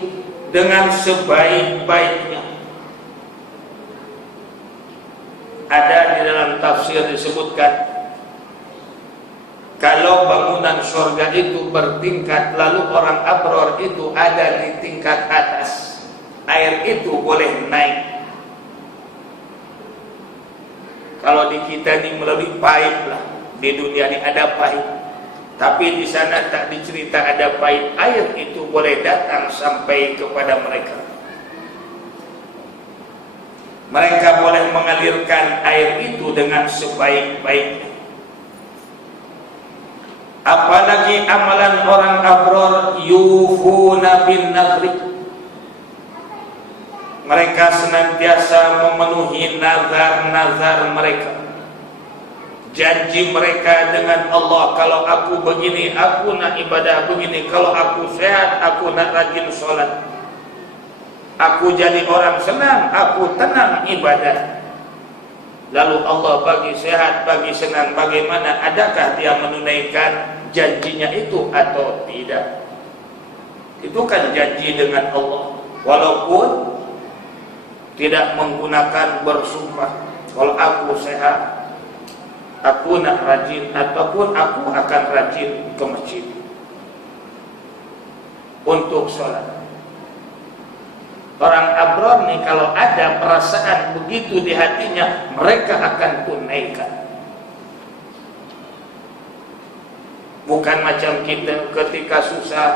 dengan sebaik-baiknya. Ada di dalam tafsir disebutkan, kalau bangunan surga itu bertingkat, lalu orang abrar itu ada di tingkat atas, air itu boleh naik. Kalau di kita ini melalui paip lah, di dunia ini ada paip, Tapi di sana tak dicerita ada pahit air itu boleh datang sampai kepada mereka. Mereka boleh mengalirkan air itu dengan sebaik-baiknya. Apalagi amalan orang abror, yufuna bin nadri. Mereka senantiasa memenuhi nazar-nazar mereka, janji mereka dengan Allah. Kalau aku begini, aku nak ibadah begini. Kalau aku sehat, aku nak rajin sholat. Aku jadi orang senang, aku tenang ibadah. Lalu Allah bagi sehat, bagi senang. Bagaimana? Adakah dia menunaikan janjinya itu atau tidak? Itu kan janji dengan Allah, walaupun tidak menggunakan bersumpah. Kalau aku sehat, aku nak rajin, ataupun aku akan rajin ke masjid untuk sholat. Orang abror nih kalau ada perasaan begitu di hatinya, mereka akan tunaikan. Bukan macam kita ketika susah,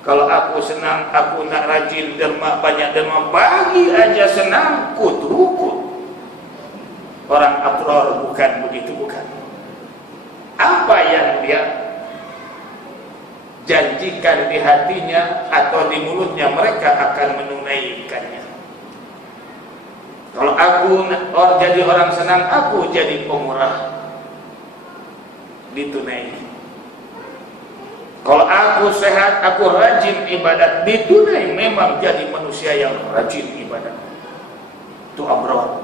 kalau aku senang, aku nak rajin derma, banyak derma, pagi aja senang, kutrukut. Orang abror bukan begitu, bukan. Apa yang dia janjikan di hatinya atau di mulutnya, mereka akan menunaikannya. Kalau aku jadi orang senang, aku jadi pemurah, ditunaikan. Kalau aku sehat, aku rajin ibadat, ditunai. Memang jadi manusia yang rajin ibadat. Itu abror.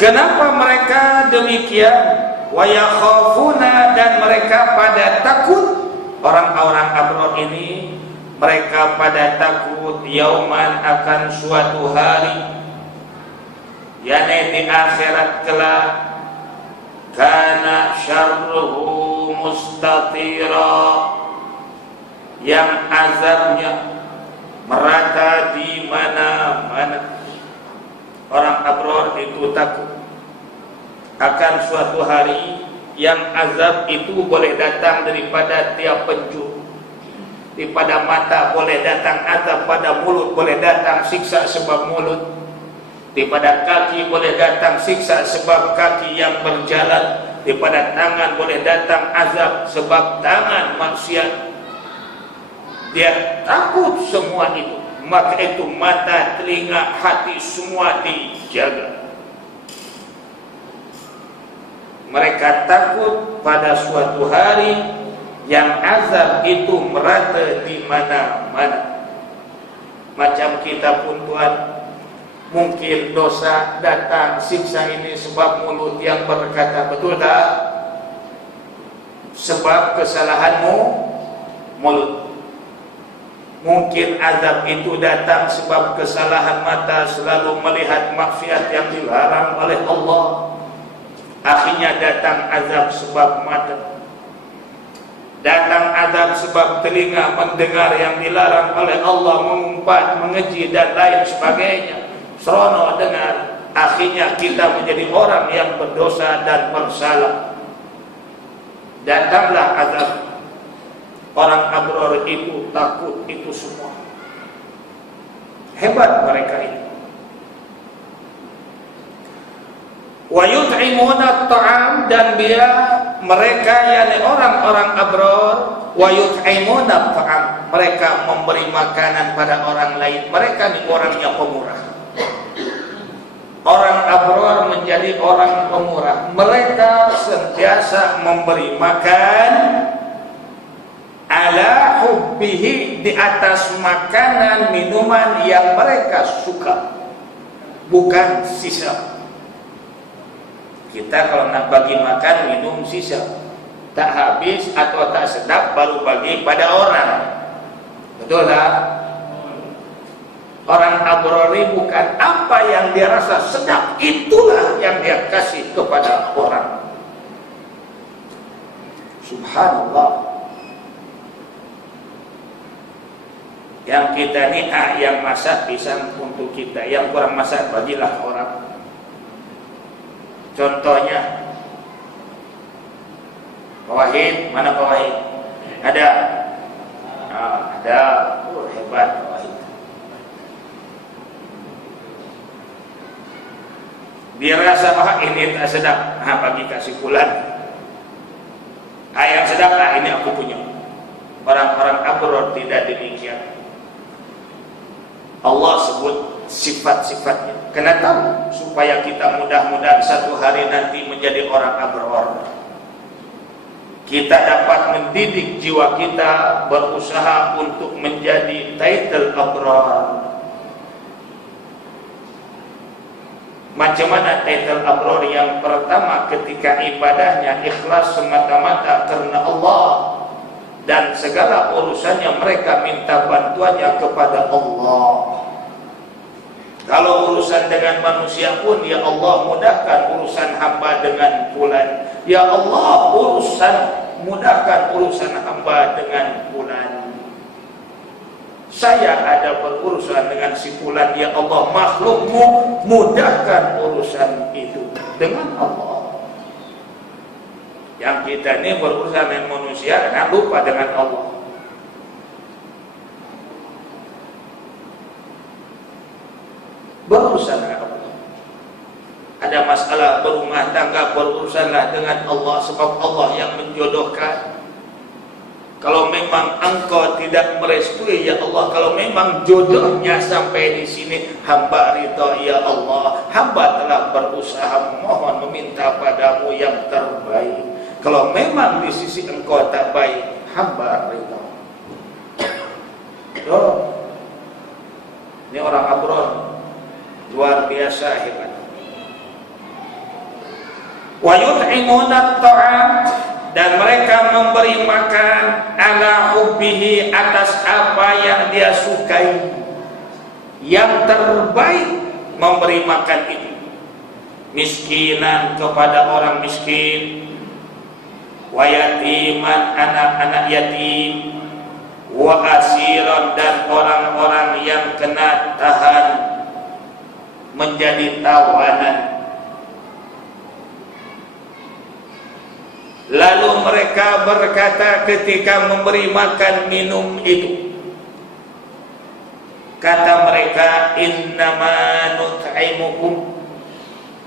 Kenapa mereka demikian? Wa yakhafuna, dan mereka pada takut. Orang-orang abror ini, mereka pada takut yauman, akan suatu hari, yakni di akhirat kelak, kana syarruhu mustatira, yang azabnya merata di mana-mana. Orang abror itu takut akan suatu hari yang azab itu boleh datang daripada tiap penjuru. Daripada mata boleh datang azab, pada mulut boleh datang siksa sebab mulut, daripada kaki boleh datang siksa sebab kaki yang berjalan, daripada tangan boleh datang azab sebab tangan maksiat. Dia takut semua itu. Maka itu mata, telinga, hati semua dijaga. Mereka takut pada suatu hari yang azab itu merata di mana-mana. Macam kita pun Tuhan, mungkin dosa datang, siksa ini sebab mulut yang berkata, betul tak? Sebab kesalahanmu mulut. Mungkin azab itu datang sebab kesalahan mata, selalu melihat maksiat yang dilarang oleh Allah. Akhirnya datang azab sebab mata. Datang azab sebab telinga, mendengar yang dilarang oleh Allah, mengumpat, mengeji dan lain sebagainya. Serono dengar. Akhirnya kita menjadi orang yang berdosa dan bersalah. Datanglah azab. Orang abror itu takut itu semua. Hebat mereka ini. Wa yut'imuna at-ta'am, dan dia mereka yakni orang-orang abror, wa yut'imuna at-ta'am, mereka memberi makanan pada orang lain. Mereka ni orang yang pemurah. Orang abror menjadi orang pemurah. Mereka sentiasa memberi makan ala hubbihi, di atas makanan minuman yang mereka suka, bukan sisa. Kita kalau nak bagi makan minum sisa, tak habis atau tak sedap baru bagi pada orang, betul tak? Orang abrori bukan apa yang dia rasa sedap, itulah yang dia kasih kepada orang. Subhanallah. Yang kita ni yang masak pisang untuk kita, yang kurang masak bagilah orang. Contohnya Pak Wahid, mana Pak Wahid? Ada? Ada. Hebat Pak Wahid. Dia rasa ini tak sedap, bagi kasih pulang. Yang sedap, ini aku punya. Orang-orang abror tidak demikian. Allah sebut sifat-sifatnya. Kena tahu supaya kita mudah-mudahan satu hari nanti menjadi orang abror. Kita dapat mendidik jiwa kita berusaha untuk menjadi title abror. Macam mana title abror? Yang pertama, ketika ibadahnya ikhlas semata-mata karena Allah, dan segala urusannya mereka minta bantuannya kepada Allah. Kalau urusan dengan manusia pun, ya Allah mudahkan urusan hamba dengan fulan. Ya Allah mudahkan urusan hamba dengan fulan. Saya ada berurusan dengan si fulan, ya Allah makhlukmu mudahkan urusan itu dengan Allah. Yang kita ini berurusan dengan manusia dan lupa dengan Allah. Berurusan dengan Allah. Ada masalah berumah tangga, berurusanlah dengan Allah, sebab Allah yang menjodohkan. Kalau memang engkau tidak merestui, ya Allah, kalau memang jodohnya sampai di sini, hamba ridha, ya Allah, hamba telah berusaha memohon meminta padamu yang terbaik. Kalau memang di sisi engkau tak baik, hamba ridha. Ini orang abror luar biasa hebat. Wa yut'imuna at-ta'am, dan mereka memberi makan ala hubbihi, atas apa yang dia sukai. Yang terbaik memberi makan itu. Miskinan kepada orang miskin, wa yatiman anak-anak yatim, wa asiran, dan orang-orang yang kena tahan menjadi tawanan. Lalu mereka berkata ketika memberi makan minum itu, kata mereka, innama nut'imukum,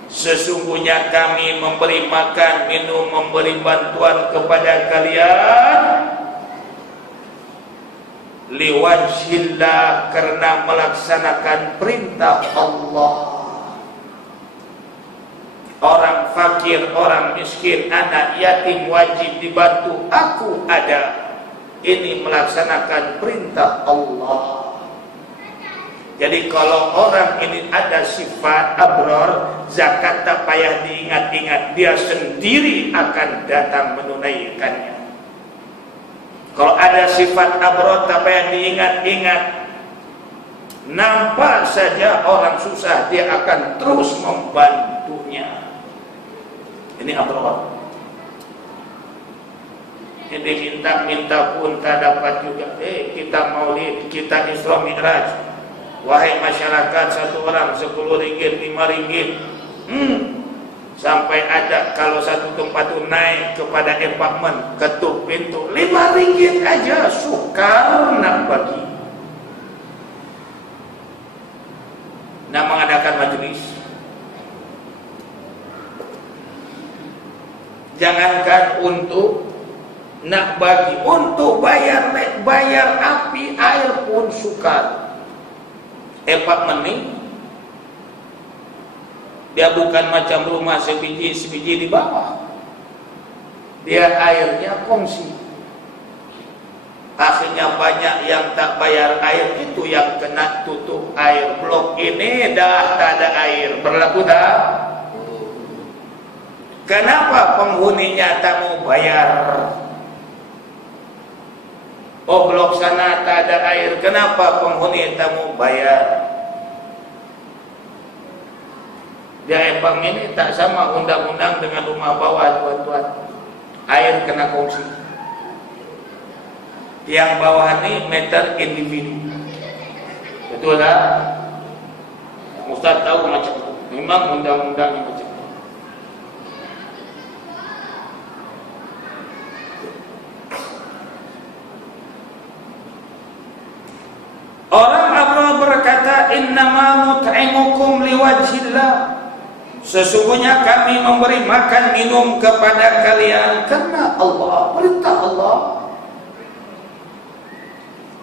sesungguhnya kami memberi makan minum, memberi bantuan kepada kalian liwajhillah, karena melaksanakan perintah Allah. Orang fakir, orang miskin, anak yatim wajib dibantu. Aku ada. Ini melaksanakan perintah Allah. Jadi kalau orang ini ada sifat abror, zakat tak payah diingat-ingat, dia sendiri akan datang menunaikannya. Kalau ada sifat abror tak payah diingat-ingat, nampak saja orang susah, dia akan terus membantunya. Ini abror. Ini minta-minta pun tak dapat juga. Kita maulid, kita Isra Mi'raj. Wahai masyarakat, satu orang 10 ringgit, 5 ringgit. Sampai ada kalau satu tempat itu naik kepada apartemen, ketuk pintu, 5 ringgit aja, sukar nak bagi. Nak mengadakan majelis. Jangankan untuk nak bagi, untuk bayar api air pun sukar. Apartemen ini dia bukan macam rumah sebiji di bawah. Dia airnya kongsi. Akhirnya banyak yang tak bayar air, itu yang kena tutup air. Blok ini dah tak ada air. Berlaku tak? Kenapa penghuninya tak mau bayar? Oh, blok sana tak ada air. Kenapa penghuni tak mau bayar? Dia emang ini tak sama undang-undang dengan rumah bawah, tuan-tuan. Air kena kongsi. Yang bawah ini meter individu. Betul tak? Ustaz tahu macam itu. Memang undang-undangnya macam itu. berkata, innama nut'imukum liwajhillah, sesungguhnya kami memberi makan minum kepada kalian karena Allah, perintah Allah.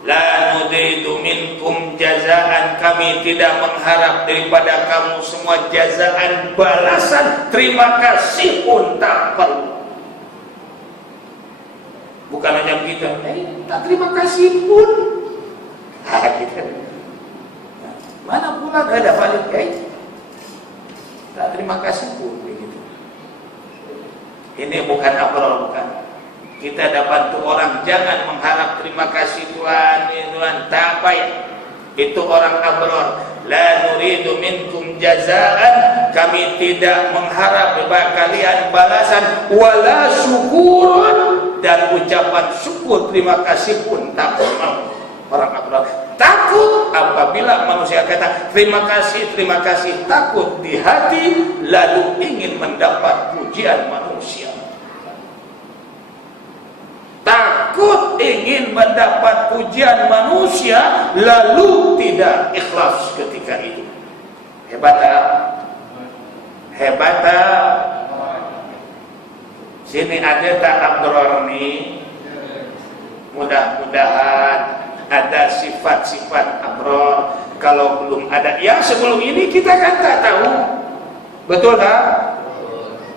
La nuridu minkum jazaan, kami tidak mengharap daripada kamu semua jazaan, balasan, terima kasih pun tak perlu. Bukan hanya begitu, tak terima kasih pun. Mana pula ada balik, tak terima kasih pun begitu. Ini bukan abrar, bukan. Kita dapat bantu orang, jangan mengharap terima kasih Tuhan, Tuhan, tak payah. Itu orang abrar. La nuridu minkum jazaan, kami tidak mengharap daripada kalian balasan, wala syukurun, dan ucapan syukur terima kasih pun tak mau. Orang abrar takut apabila manusia kata terima kasih, takut di hati, lalu ingin mendapat pujian manusia. Takut ingin mendapat pujian manusia, lalu tidak ikhlas ketika itu. Hebat tak? Hebat tak? Sini ada tak abrar ni? Mudah-mudahan ada sifat-sifat abrar. Kalau belum ada yang sebelum ini, kita kan tak tahu. Betul tak?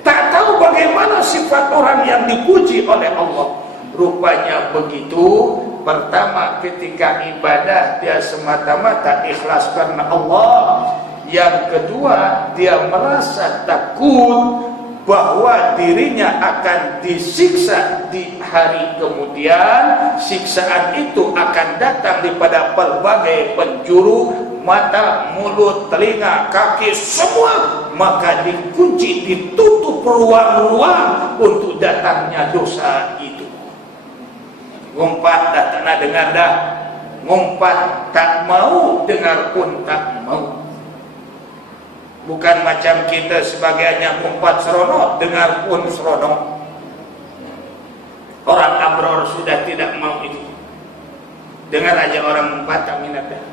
Tak tahu bagaimana sifat orang yang dipuji oleh Allah. Rupanya begitu. Pertama, ketika ibadah dia semata-mata ikhlas karena Allah. Yang kedua, dia merasa takut bahwa dirinya akan disiksa di hari kemudian. Siksaan itu akan datang daripada pelbagai penjuru, mata, mulut, telinga, kaki, semua. Maka dikunci, ditutup ruang-ruang untuk datangnya dosa itu. Ngumpat tak nak dengar dah, ngumpat tak mau dengar pun tak mau. Bukan macam kita sebagiannya ngumpat seronok, dengar pun seronok. Orang abrar sudah tidak mau itu. Dengar aja orang ngumpat tak minat dah.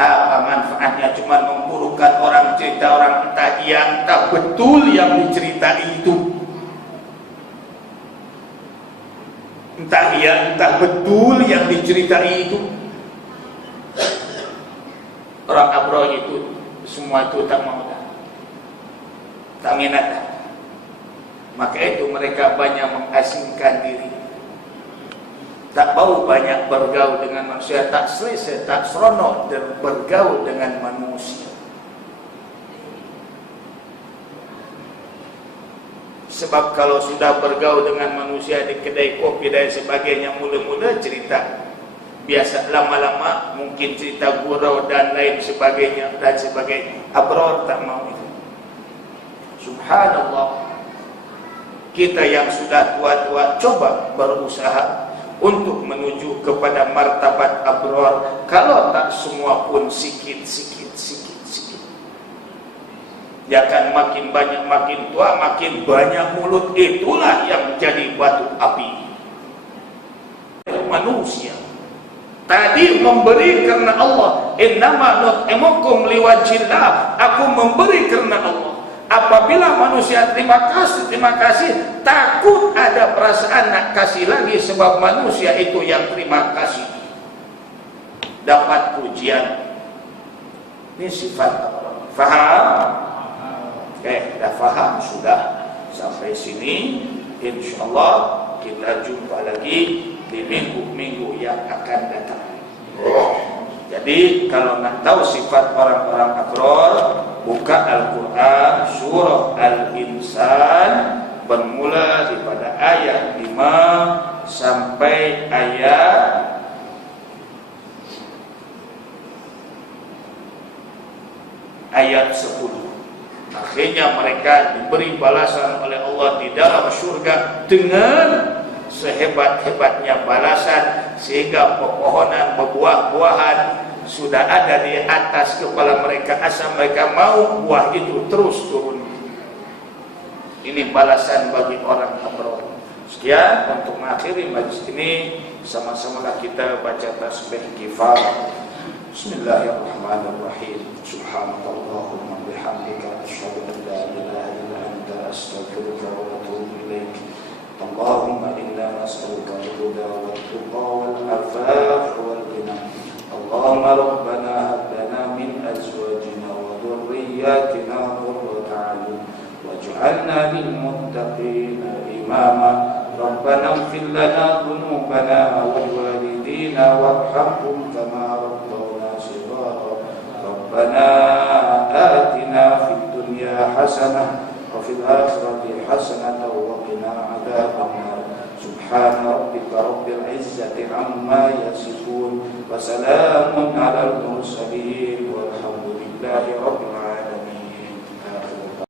Apa manfaatnya? Cuma memburukan orang, cerita orang entah yang tak betul yang diceritai itu. Entah entah betul yang diceritai itu. Orang abrar itu semua itu tak mau dah, tak minat dah. Maka itu mereka banyak mengasingkan diri, tak mau banyak bergaul dengan manusia, tak selesa, tak seronok dan bergaul dengan manusia. Sebab kalau sudah bergaul dengan manusia di kedai kopi dan sebagainya, mula-mula cerita biasa, lama-lama mungkin cerita gurau dan lain sebagainya dan sebagainya. Abrar tak mau itu. Subhanallah. Kita yang sudah tua-tua coba berusaha untuk menuju kepada martabat abrar. Kalau tak semua pun sikit-sikit. Dia akan makin banyak, makin tua, makin banyak mulut. Itulah yang menjadi batu api. Manusia tadi memberi karena Allah. Innama nut'imukum liwajhillah, aku memberi karena Allah. Apabila manusia terima kasih, takut ada perasaan nak kasih lagi, sebab manusia itu yang terima kasih dapat pujian. Ini sifat apa? Faham? Oke, dah faham sudah. Sampai sini insyaallah kita jumpa lagi di minggu-minggu yang akan datang. Jadi kalau nak tahu sifat orang-orang abrar, buka Al-Quran surah Al-Insan, bermula daripada ayat 5 sampai ayat 10. Akhirnya mereka diberi balasan oleh Allah di dalam syurga dengan sehebat-hebatnya balasan, sehingga pepohonan, buah-buahan sudah ada di atas kepala mereka, asal mereka mau buah itu terus turun. Ini balasan bagi orang abrar. Sekian untuk mengakhiri majlis ini, sama-sama kita baca tasbih kifarah. Bismillahirrahmanirrahim. Subhanallahumma bihamdika asyhadu an la ilaha illa anta astaghfiruka wa atubu ilaik. Allahumma inna nas'aluka al-huda wat-tuqa wal-'afaf wal-ghina. Allahumma rabbana hab lana min azwajina wa dhurriyyatina qurrata a'yun waj'alna lil muttaqina imama. Rabbana ighfir lana dhunubana wa liwalidina warhamhum kama rabbawna shighara. Rabbana atina fid dunya hasanah wa fil akhirati hasanah wa qina adzabannar. Subhana rabbika rabbil izzati amma yasifun wa salamun alal mursalin walhamdulillahi rabbil